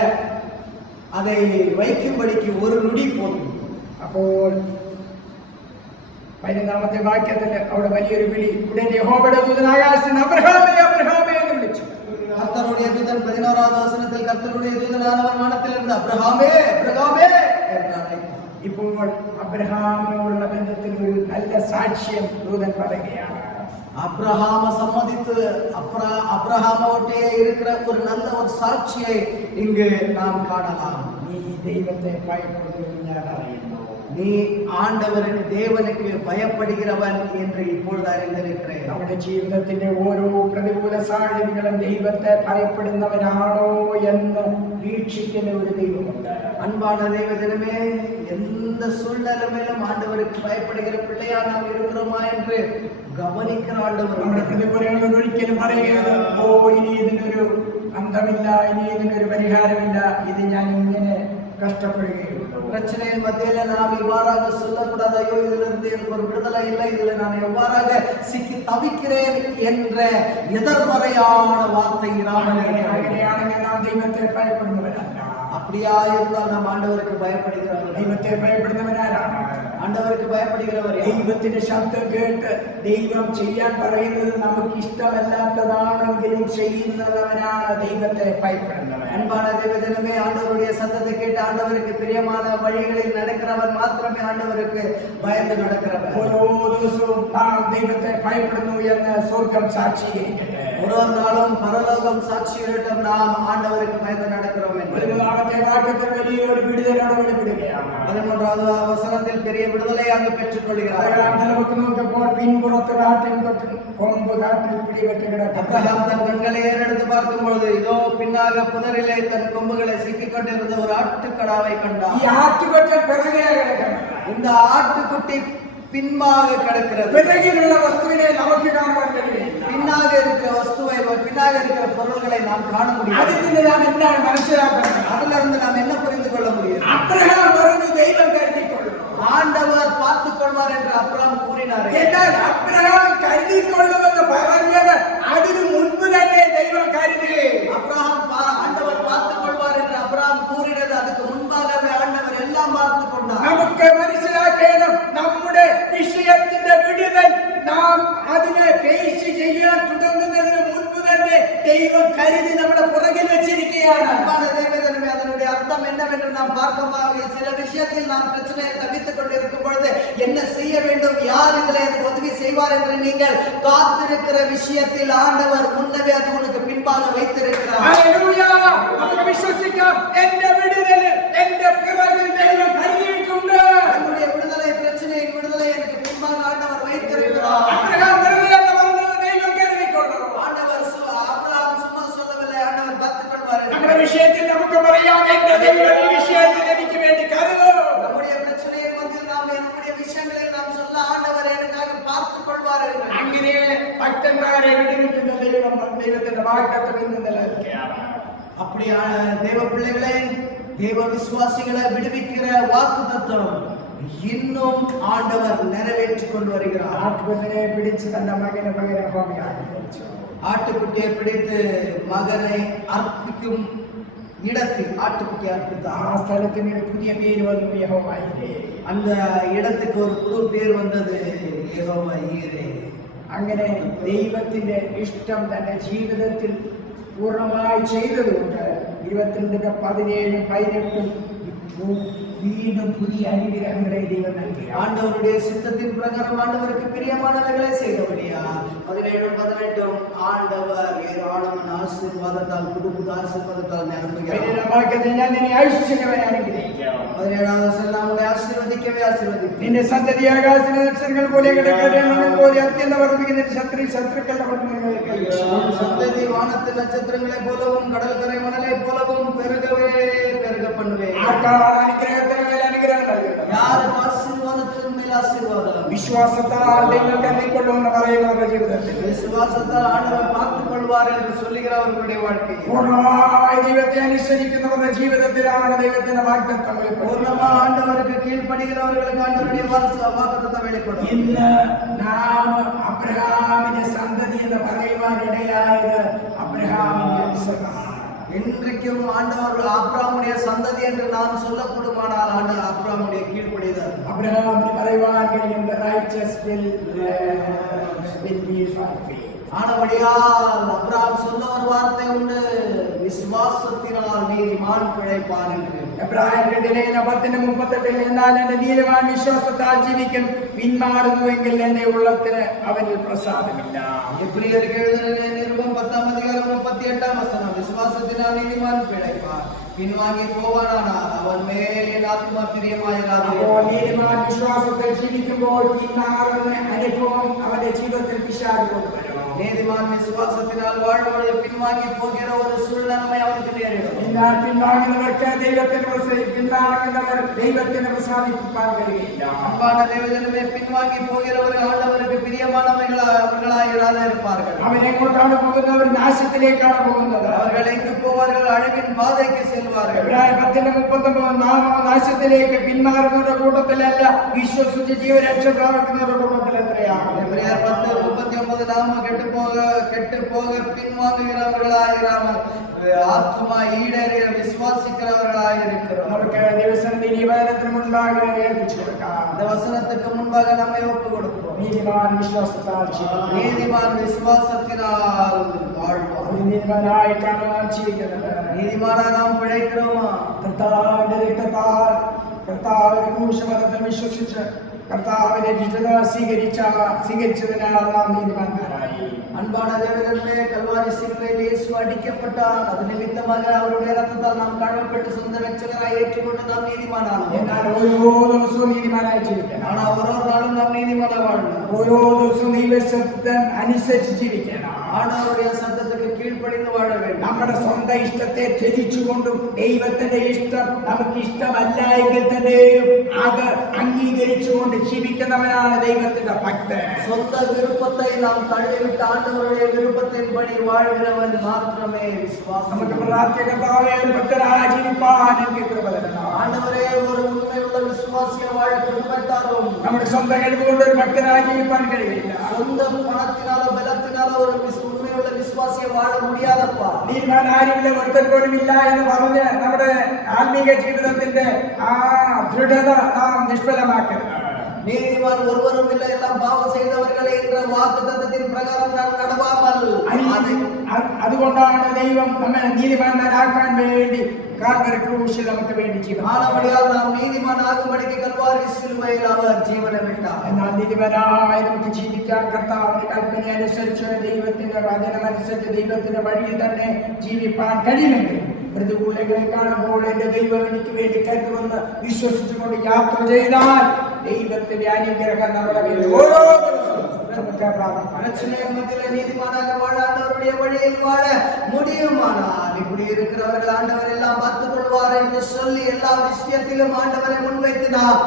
அதை வைக்கும்படிக்கு ஒரு நொடி போதும். അപ്പോൾ 15ാമത്തെ വാക്യത്തിൽ അവിടെ വലിയൊരു വിളി, ഉടനെ യഹോവയുടെ ദൂതൻ ആകാശത്തിൽ അബ്രഹാമേ അബ്രഹാമേ എന്ന് വിളിച്ചു. கர்த்தருடைய தூதன் 11வது வசனத்தில் கர்த்தருடைய தூதனானவர் வானத்திலிருந்து அப்ரஹாமே அப்ரஹாமே என்று அழைத்தார். ഇപ്പോൾ അബ്രഹാമിനോടുള്ള ബന്ധത്തിൽ ഒരു നല്ല സാക്ഷ്യം ദൂതൻ പറയുകയാണ്. அப்ரஹாம சம்மதித்து அப்ரஹாமோட்டே இருக்கிற ஒரு நல்ல ஒரு சாட்சியை இங்கு நாம் காணலாம். നീ ദൈവത്തെ ഭയപ്പെടുന്നു ഞാൻ അറിയുന്നു. நீ ஆண்டவருக்கு தேவனுக்கு பயப்படுகிறவன் என்று இப்பொழுது அறிந்திருக்கிறேன். നമ്മുടെ ജീവിതത്തിന്റെ ഓരോ പ്രതികൂല സാഹചര്യങ്ങളും ദൈവത്തെ ഭയപ്പെടുന്നവനാണോ എന്ന് വീക്ഷിക്കുന്ന ഒരു ദൈവമുണ്ട്. அன்பான தேவஜனமே, எந்த சூழ்நிலையிலும் ஆண்டவருக்கு பயப்படுகிற பிள்ளையா நாம் இருக்கிறோமா என்று கவனிக்கிற ஆண்டவர். നമ്മുടെ പ്രതികൂലങ്ങൾ ഒരിക്കലും പറയുകയാണ്, ഓ ഇനി ഇതിനൊരു അന്തമില്ല, ഇനി ഇതിനൊരു പരിഹാരമില്ല, ഇത് ഞാൻ ഇങ്ങനെ கஷ்டப்படுகிறேன். பிரச்சனையின் மத்தியில நாம் இவ்வாறாக சொல்லக்கூடாது, ஐயோ இதிலிருந்து எனக்கு ஒரு விடுதலை இல்லை, இதுல நான் எவ்வாறாக சிக்கி தவிக்கிறேன் என்ற எதிர்மறையான வார்த்தை അങ്ങനെയാണെങ്കിൽ നാം ദൈവത്തെ ഭയപ്പെടുന്നവരല്ല. அப்படியா இருந்தால் நாம் ஆண்டவருக்கு பயப்படுகிறவர்கள். ദൈവത്തെ ഭയപ്പെടുന്നവനാരാണ്? ஆண்டவருக்கு பயப்படுகிறவர். ദൈവത്തിന്റെ ശബ്ദം കേട്ട് ദൈവം ചെയ്യാൻ പറയുന്നത് നമുക്ക് ഇഷ്ടമല്ലാത്തതാണെങ്കിലും ചെയ്യുന്നവനാണ് ദൈവത്തെ ഭയപ്പെടുന്നവൻ. அன்பான தேவஜனமே, ஆண்டவருடைய சத்தத்தை கேட்டு ஆண்டவருக்கு பிரியமான வழிகளில் நடக்கிறவன் மாத்திரமே ஆண்டவருக்கு பயந்து நடக்கிறவன். ഓരോ ദിവസവും നാം ദൈവത്തെ ഭയപ്പെടുന്നു എന്ന് സ്വർഗം സാക്ഷീകരിക്കട്ടെ. ഓരോ നാളും പരലോകം സാക്ഷിയിടട്டும் நாம் ஆண்டவருக்கு பயந்து நடக்கிறோம் என்று. 11ാമത്തെ വാക്യത്തിൽ വലിയൊരു വിടുതലോടെ വെളിപ്പെടുകയാണ്. 13வது வசனத்தில் பெரிய விடுதலை அங்கு பெற்றுக் கொள்கிறார். നമുക്ക് നോക്കുമ്പോൾ പിൻപുറത്ത് കാട്ടിൻ കൊമ്പ് കാട്ടിൽ പിടിപെട്ട് കിടക്കും. அப்ரஹாம் தன் கண்களை ஏறெடுத்து பார்க்கும் பொழுது இதோ பின்னாக புதரிலே தன் கொம்புகளை சிக்கிக் கொண்டிருந்த ஒரு ஆட்டுக்கடாவை கண்டார். ഈ ആറ്റുകൊറ്റൻ പിറകെ കിടക്കണം. இந்த ஆட்டுக்குட்டி பின்பாக கிடக்கிறது. പിറകിലുള്ള വസ്തുവിനെ നമുക്ക് കാണാൻ കഴിയില്ല. பின்னாக இருக்கிற வஸ்துவை, பின்னாக இருக்கிற பொருள்களை நாம் காண முடியும். അതിൽ നിന്ന് നാം എന്താണ് മനസ്സിലാക്കുന്നത്? அதிலிருந்து நாம் என்ன புரிந்து கொள்ள முடியும்? അബ്രഹാം പറഞ്ഞു ദൈവം കരുതിക്കൊള്ളും, ஆண்டவர் பார்த்துக் கொள்வார் என்று அப்ரஹாம் கூறினார். എന്നാൽ അബ്രഹാം കരുതിക്കൊള്ളുമെന്ന് പറഞ്ഞത് അതിനു മുൻപ് തന്നെ ദൈവം കരുതി. ஆண்டவர் பார்த்துக் கொள்வார் என்று அப்ரஹாம் கூறினது அதுக்கு முன்பாகவே ஆண்டவர் எல்லாம் பார்த்துக் கொண்டார். നമുക്ക് മനസ്സിലാക്കണം, നമ്മുടെ വിഷയത്തിന്റെ വിടുതൽ നാം അതിനെ ഫേസ് ചെയ്യാൻ തുടങ്ങുന്നതിന് മുൻപ് തന്നെ ദൈവം കരുതി നമ്മുടെ പുറകിൽ വെച്ചിരിക്കുകയാണ്. அதனுடைய அர்த்தம் என்னவென்று நாம் பார்க்கும்போது சில விஷயத்தில் நாம் பிரச்சனையை தவித்துக் கொண்டிருக்கும் பொழுது என்ன செய்ய வேண்டும், யார் இதில் எனக்கு உதவி செய்வார் என்று நீங்கள் காத்திருக்கிற விஷயத்தில் ஆண்டவர் முன்னவே அது உனக்கு பின்பாக வைத்திருக்கிறார். ஹல்லேலூயா! നമുക്ക് വിശ്വസിക്കാം, എന്റെ വിടുതൽ എന്റെ പിറകിൽ ദൈവം കരുതിയിട്ടുണ്ട്. என்னுடைய விடுதலை, பிரச்சனையின் விடுதலை எனக்கு பின்பாக ஆண்டவர் வைத்திருக்கிறார். അബ്രഹാം വെറുതെ പറഞ്ഞത് ദൈവം കരുതിക്കൊള്ളും. அப்ரஹாம் சும்மா சொல்லவில்லை, ஆண்டவர் பார்த்துக் கொள்வார். നമ്മുടെ വിഷയത്തിൽ നമുക്ക് പറയാം, എന്റെ ദൈവം ഈ വിഷയത്തിൽ എനിക്ക് വേണ്ടി കരുതും. நம்முடைய பிரச்சனையின் மத்தியில் நாம் நம்முடைய விஷயங்களை நாம் சொல்ல ஆண்டவர் எனக்காக பார்த்துக் கொள்வார் என்று. അങ്ങനെ ഭക്തന്മാരെ വിടുവിക്കുന്ന ദൈവം ദൈവത്തിന്റെ വാഗ്ദത്തം ഇന്ന് നിലനിൽക്കുകയാണ്. அப்படியான தேவ பிள்ளைகளை, தேவ விசுவாசிகளை விடுவிக்கிற வாக்குத்தத்தம் இன்னும் ஆண்டவர் நிறைவேற்றிக் கொண்டு வருகிறார். ആട്ടുകൊറ്റനെ പിടിച്ച് തന്റെ മകനെ പകരം ഹോമയാഗം കഴിച്ചു. ஆட்டுக்குட்டியை பிடித்து மகனை அர்ப்பிக்கும் இடத்தில் ஆட்டுக்குட்டி அர்ப்பித்தார். ആ സ്ഥലത്തിന് ഒരു പുതിയ പേര് വന്നു, യഹോവ-യീരേ. அந்த இடத்துக்கு ஒரு புது பேர் வந்தது, யெகோவா ஈரே. അങ്ങനെ ദൈവത്തിന്റെ ഇഷ്ടം തന്റെ ജീവിതത്തിൽ പൂർണ്ണമായി ചെയ്തതുകൊണ്ട് 22-17-18 വീണ്ടും പുതിയ അനുഗ്രഹങ്ങളെ ദൈവം നൽകി. ஆண்டவருடைய சித்தத்தின் பிரகாரம் ஆண்டவருக்கு பிரியமானவைகளை செய்தபடியா 17-18 ஆண்டவர் ஏராளமான ஆசீர்வாதத்தால், புது புது ஆசீர்வாதத்தால் நிரப்புகிறார். ഞാൻ നിന്നെ ഐശ്വര്യമായി അനുഗ്രഹിക്കാം. 17வது வசனம் நம்மை ஆசீர்வதிக்கவே ஆசீர்வதிக்கும். നിന്റെ സന്തതി ആകാശ നക്ഷത്രങ്ങൾ പോലെ കിടക്കട്ടെ, മണൽ പോലെ അത്യന്തം വർദ്ധിക്കുന്ന ശത്രുക്കളുടെ പട്ടണങ്ങളെ കൈവശം. சந்ததி வானத்து நட்சத்திரங்களை போலவும் கடற்கரை மணலை போலவும் பெருகவே பெருக பண்ணுவேன். ആർക്കാണ് അനുഗ്രഹത്തിന് മേൽ അനുഗ്രഹം നൽകുന്നത്. யாருக்கு ஆசீர்வாதத்தின் மேல் ஆசீர்வாதம். விசுவாசத்தால் தெய்வம் கருதிக்கொள்ளும் வரையிலான ജീവിതത്തിൽ விசுவாசத்தால் ஆண்டவர் பார்த்துக் கொள்வார் என்று சொல்லுகிறவர்களுடைய வாழ்க்கை. പൂർണ്ണമായി ദൈവത്തെ അനുസരിക്കുന്നവരുടെ ജീവിതത്തിലാണ് ദൈവത്തിന്റെ വാഗ്ദത്തം വെളിപ്പെടുന്നത്. பூர்ணமா ஆண்டவருக்கு கீழ்ப்படிகிறவர்களுக்கு ஆண்டவருடைய வாக்குத்தத்தம் வெளிப்படும். ഇന്ന് നാം അബ്രഹാമിന്റെ സന്തതി എന്ന് പറയുവാൻ ഇടയായത് അബ്രഹാമിന്റെ അനുസരണമാണ്. இன்றைக்கும் ஆண்டவர் ஆபிரகாமுடைய சந்ததி என்று நாம் சொல்லப்படுமானால் ஆபிரகாமுடைய கீழ்ப்படிதல். അബ്രഹാമിന് പറയുവാൻ കഴിയും the righteous will live by faith. ஆனபடியால் அப்ரஹாம் சொன்ன ஒரு வார்த்தை உண்டு, விசுவாசத்தினால் நீதிமான் பிழைப்பான் என்று. എബ്രായർ 2:10-38 എന്നാൽ എന്റെ നീതിമാൻ വിശ്വാസത്താൽ ജീവിക്കും, പിന്മാറുന്നുവെങ്കിൽ എന്റെ ഉള്ളത്തിന് അവനിൽ പ്രസാദമില്ല. எபிரேயருக்கு எழுதின நிருபம் 10:38 விசுவாசத்தினால் நீதிமான் பிழைப்பான், பின்வாங்கி போவானானால் அவன் மேல் ஆத்மா பிரியமாயிராது. അപ്പോൾ നീതിമാൻ വിശ്വാസത്തിൽ ജീവിക്കുമ്പോൾ പിന്മാറുന്ന അനുഭവം അവന്റെ ജീവിതത്തിൽ പിശാച് കൊണ്ടുവരും. நீதிமான் விசுவாசத்தினால் வாழ்வொழுது பின்வாங்கி போகிற ஒரு சூழ்நிலை அவனுக்கு நேரிடும். എന്നാൽ പിന്മാറുന്നവർക്ക് പിന്മാറുന്നവർ ദൈവത്തിന് പ്രസാദിപ്പിക്കാൻ കഴിയില്ല. அன்பான தேவஜனமே, பின்வாங்கி போகிறவர்கள் ஆண்டவருக்கு பிரியமானவர்களாக இருப்பார்கள். அவன் எங்கോട്ടാണ് പോകുന്നവർ നാശത്തിലേക്കാണ് പോകുന്നത്. அவர்கள் எங்கு போவார்கள்? அழிவின் பாதைக்கு செல்வார்கள். എബ്രായർ 10:39 നാം നാശത്തിലേക്ക് പിന്മാറുന്നവരുടെ കൂട്ടത്തിലല്ല, വിശ്വസിച്ച് ജീവരക്ഷ പ്രാപിക്കുന്നവരുടെ കൂട്ടത്തിൽ എത്രയാണ്. எபிரேயர் 10:39 நாம கெட்டு போக பின்வாங்குகிறவர்களாயிராமல் ஆத்மா ஈடேறிய விசுவாசிக்கிறவர்களாக இருக்கிறோம். നമുക്ക് ദിവസത്തിന്റെ വചനത്തിന് മുൻപാകെ ഏൽപ്പിച്ചു കൊടുക്കാം. இந்த வசனத்துக்கு முன்பாக நம்மை ஒப்பு கொடுப்போம். നീതിമാൻ വിശ്വാസത്താൽ ജീവിക്കും. நீதிமான் விசுவாசத்தினால் வாழ்வான். ഒരു നീതിമാനായിട്ടാണ് നാം ജീവിക്കുന്നത്. நீதிமானா நாம் பிழைக்கிறோமா? കർത്താവിന്റെ രക്തത്താൽ കർത്താവിന്റെ ക്രൂശമരണത്തിൽ വിശ്വസിച്ച് കർത്താവിന്റെ ജിതത സ്വീകരിച്ചതിനാൽ നാം നീതിമാന്മാരായി. அன்பான தேவனே, கல்வாரி சிலுவையில் இயேசு அடிக்கப்பட்டார். அது நிமித்தமாக அவருடைய ரத்தத்தால் நாம் கழுவப்பட்டு சொந்த ரட்சகராய் ஏற்றுக்கொண்டு நாம் நீதிமானானோம். എന്നാൽ ഓരോ ദിവസവും നീതിമാനായി ജീവിക്കണം. ஆனா ஒரு நாளும் நாம் நீதிமானா வாழணும். ഓരോ ദിവസവും ദൈവശബ്ദം അനുസരിച്ച് ജീവിക്കണം. ஆண்டவருடைய சத்தத்துக்கு கீழ்ப்படிந்து வாழ வேண்டும். നമ്മുടെ സ്വന്തം ഇഷ്ടത്തെ ത്യജിച്ചുകൊണ്ടും ദൈവത്തിന്റെ ഇഷ്ടം നമുക്ക് ഇഷ്ടമല്ല എങ്കിൽ തന്നെയും അത് അംഗീകരിച്ചുകൊണ്ട് ജീവിക്കുന്നവനാണ് ദൈവത്തിന്റെ ഭക്തൻ. சொந்த விருப்பத்தை நாம் தள்ளிவிட்டு ஆண்டவருடைய விருப்பத்தின்படி வாழ்கிறவன் மாத்திரமே விசுவாசி. നമുക്ക് പ്രാർത്ഥിക്കതാവേ ഒരു ഭക്തനായി ജീവിപ്പാൻ എനിക്ക് കൃപ തരണം. ஆண்டவரே, ஒரு உண்மையுள்ள விசுவாசியை வாழ கிருபை தாரும். നമ്മുടെ സ്വന്തം കഴിവ് കൊണ്ട് ഒരു ഭക്തനായി ജീവിപ്പാൻ കഴിയില്ല. சொந்த பணத்தினாலோ பலத்தினாலோ ஒரு உண்மையுள்ள விசுவாசியை வாழ முடியாதப்பா. നീതിമാൻ ആരുമില്ല, ഒരുത്തൻ പോലും ഇല്ല എന്ന് പറഞ്ഞ് നമ്മുടെ ആത്മീക ജീവിതത്തിന്റെ ആ ദൃഢത നാം നിഷ്ഫലമാക്കരുത്. நீதிமான் ஒருவரும் இல்லை, எல்லாம் பாவம் செய்தவர்களே என்ற வாக்குத்தத்தத்தின் பிரகாரம் நாம் நடவாமல், അതുകൊണ്ടാണ് ദൈവം നമ്മെ നീതിമാന്മാരാക്കാൻ വേണ്ടി കാൽവരി ക്രൂശിൽ നമുക്ക് വേണ്ടി ജീവിതം. ஆனபடியால் நாம் நீதிமான் ஆகும்படிக்கு கல்வாரி சிலுவையில் அவர் ஜீவனை விட்டார். എന്നാൽ നീതിമാനായി നമുക്ക് ജീവിക്കാൻ കർത്താവിന്റെ കൽപ്പന അനുസരിച്ച് ദൈവത്തിന്റെ വചനമനുസരിച്ച് ദൈവത്തിന്റെ വഴിയിൽ തന്നെ ജീവിപ്പാൻ കഴിയുമെങ്കിൽ പ്രതികൂലങ്ങളെ കാണുമ്പോൾ എന്റെ ദൈവം എനിക്ക് വേണ്ടി കരുതുമെന്ന് വിശ്വസിച്ചുകൊണ്ട് യാത്ര ചെയ്താൽ ദൈവത്തിന്റെ അനുഗ്രഹം നമ്മുടെ മേൽ ഓരോ ദിവസവും നമുക്ക് പ്രാപിക്കാം. பிரச்சனையின் மத்தியில நீதிமானாக வாழ ஆண்டவருடைய வழியில் வாழ முடியுமானால் இப்படி இருக்கிறவர்கள் ஆண்டவர் எல்லாம் பார்த்துக் கொள்வார் என்று சொல்லி எல்லா விஷயத்திலும் ஆண்டவரை முன்வைத்து நாம்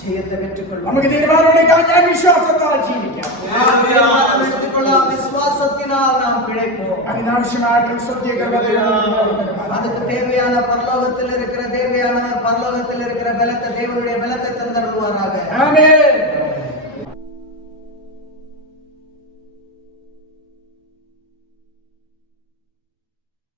ஜெயத்தை பெற்றுக்கொள்வோம். നമുക്ക് തീരുമാനമെടുക്കാം, ഞാൻ വിശ്വാസത്താൽ ജീവിക്കാം. விசுவாசத்தினால் நாம் பிழைப்போம். അതിനാവശ്യമായിട്ടുള്ള அதுக்கு தேவையான பரலோகத்தில் இருக்கிற பலத்தை தேவனுடைய பலத்தை தந்தருள்வாராக. ஆமென்.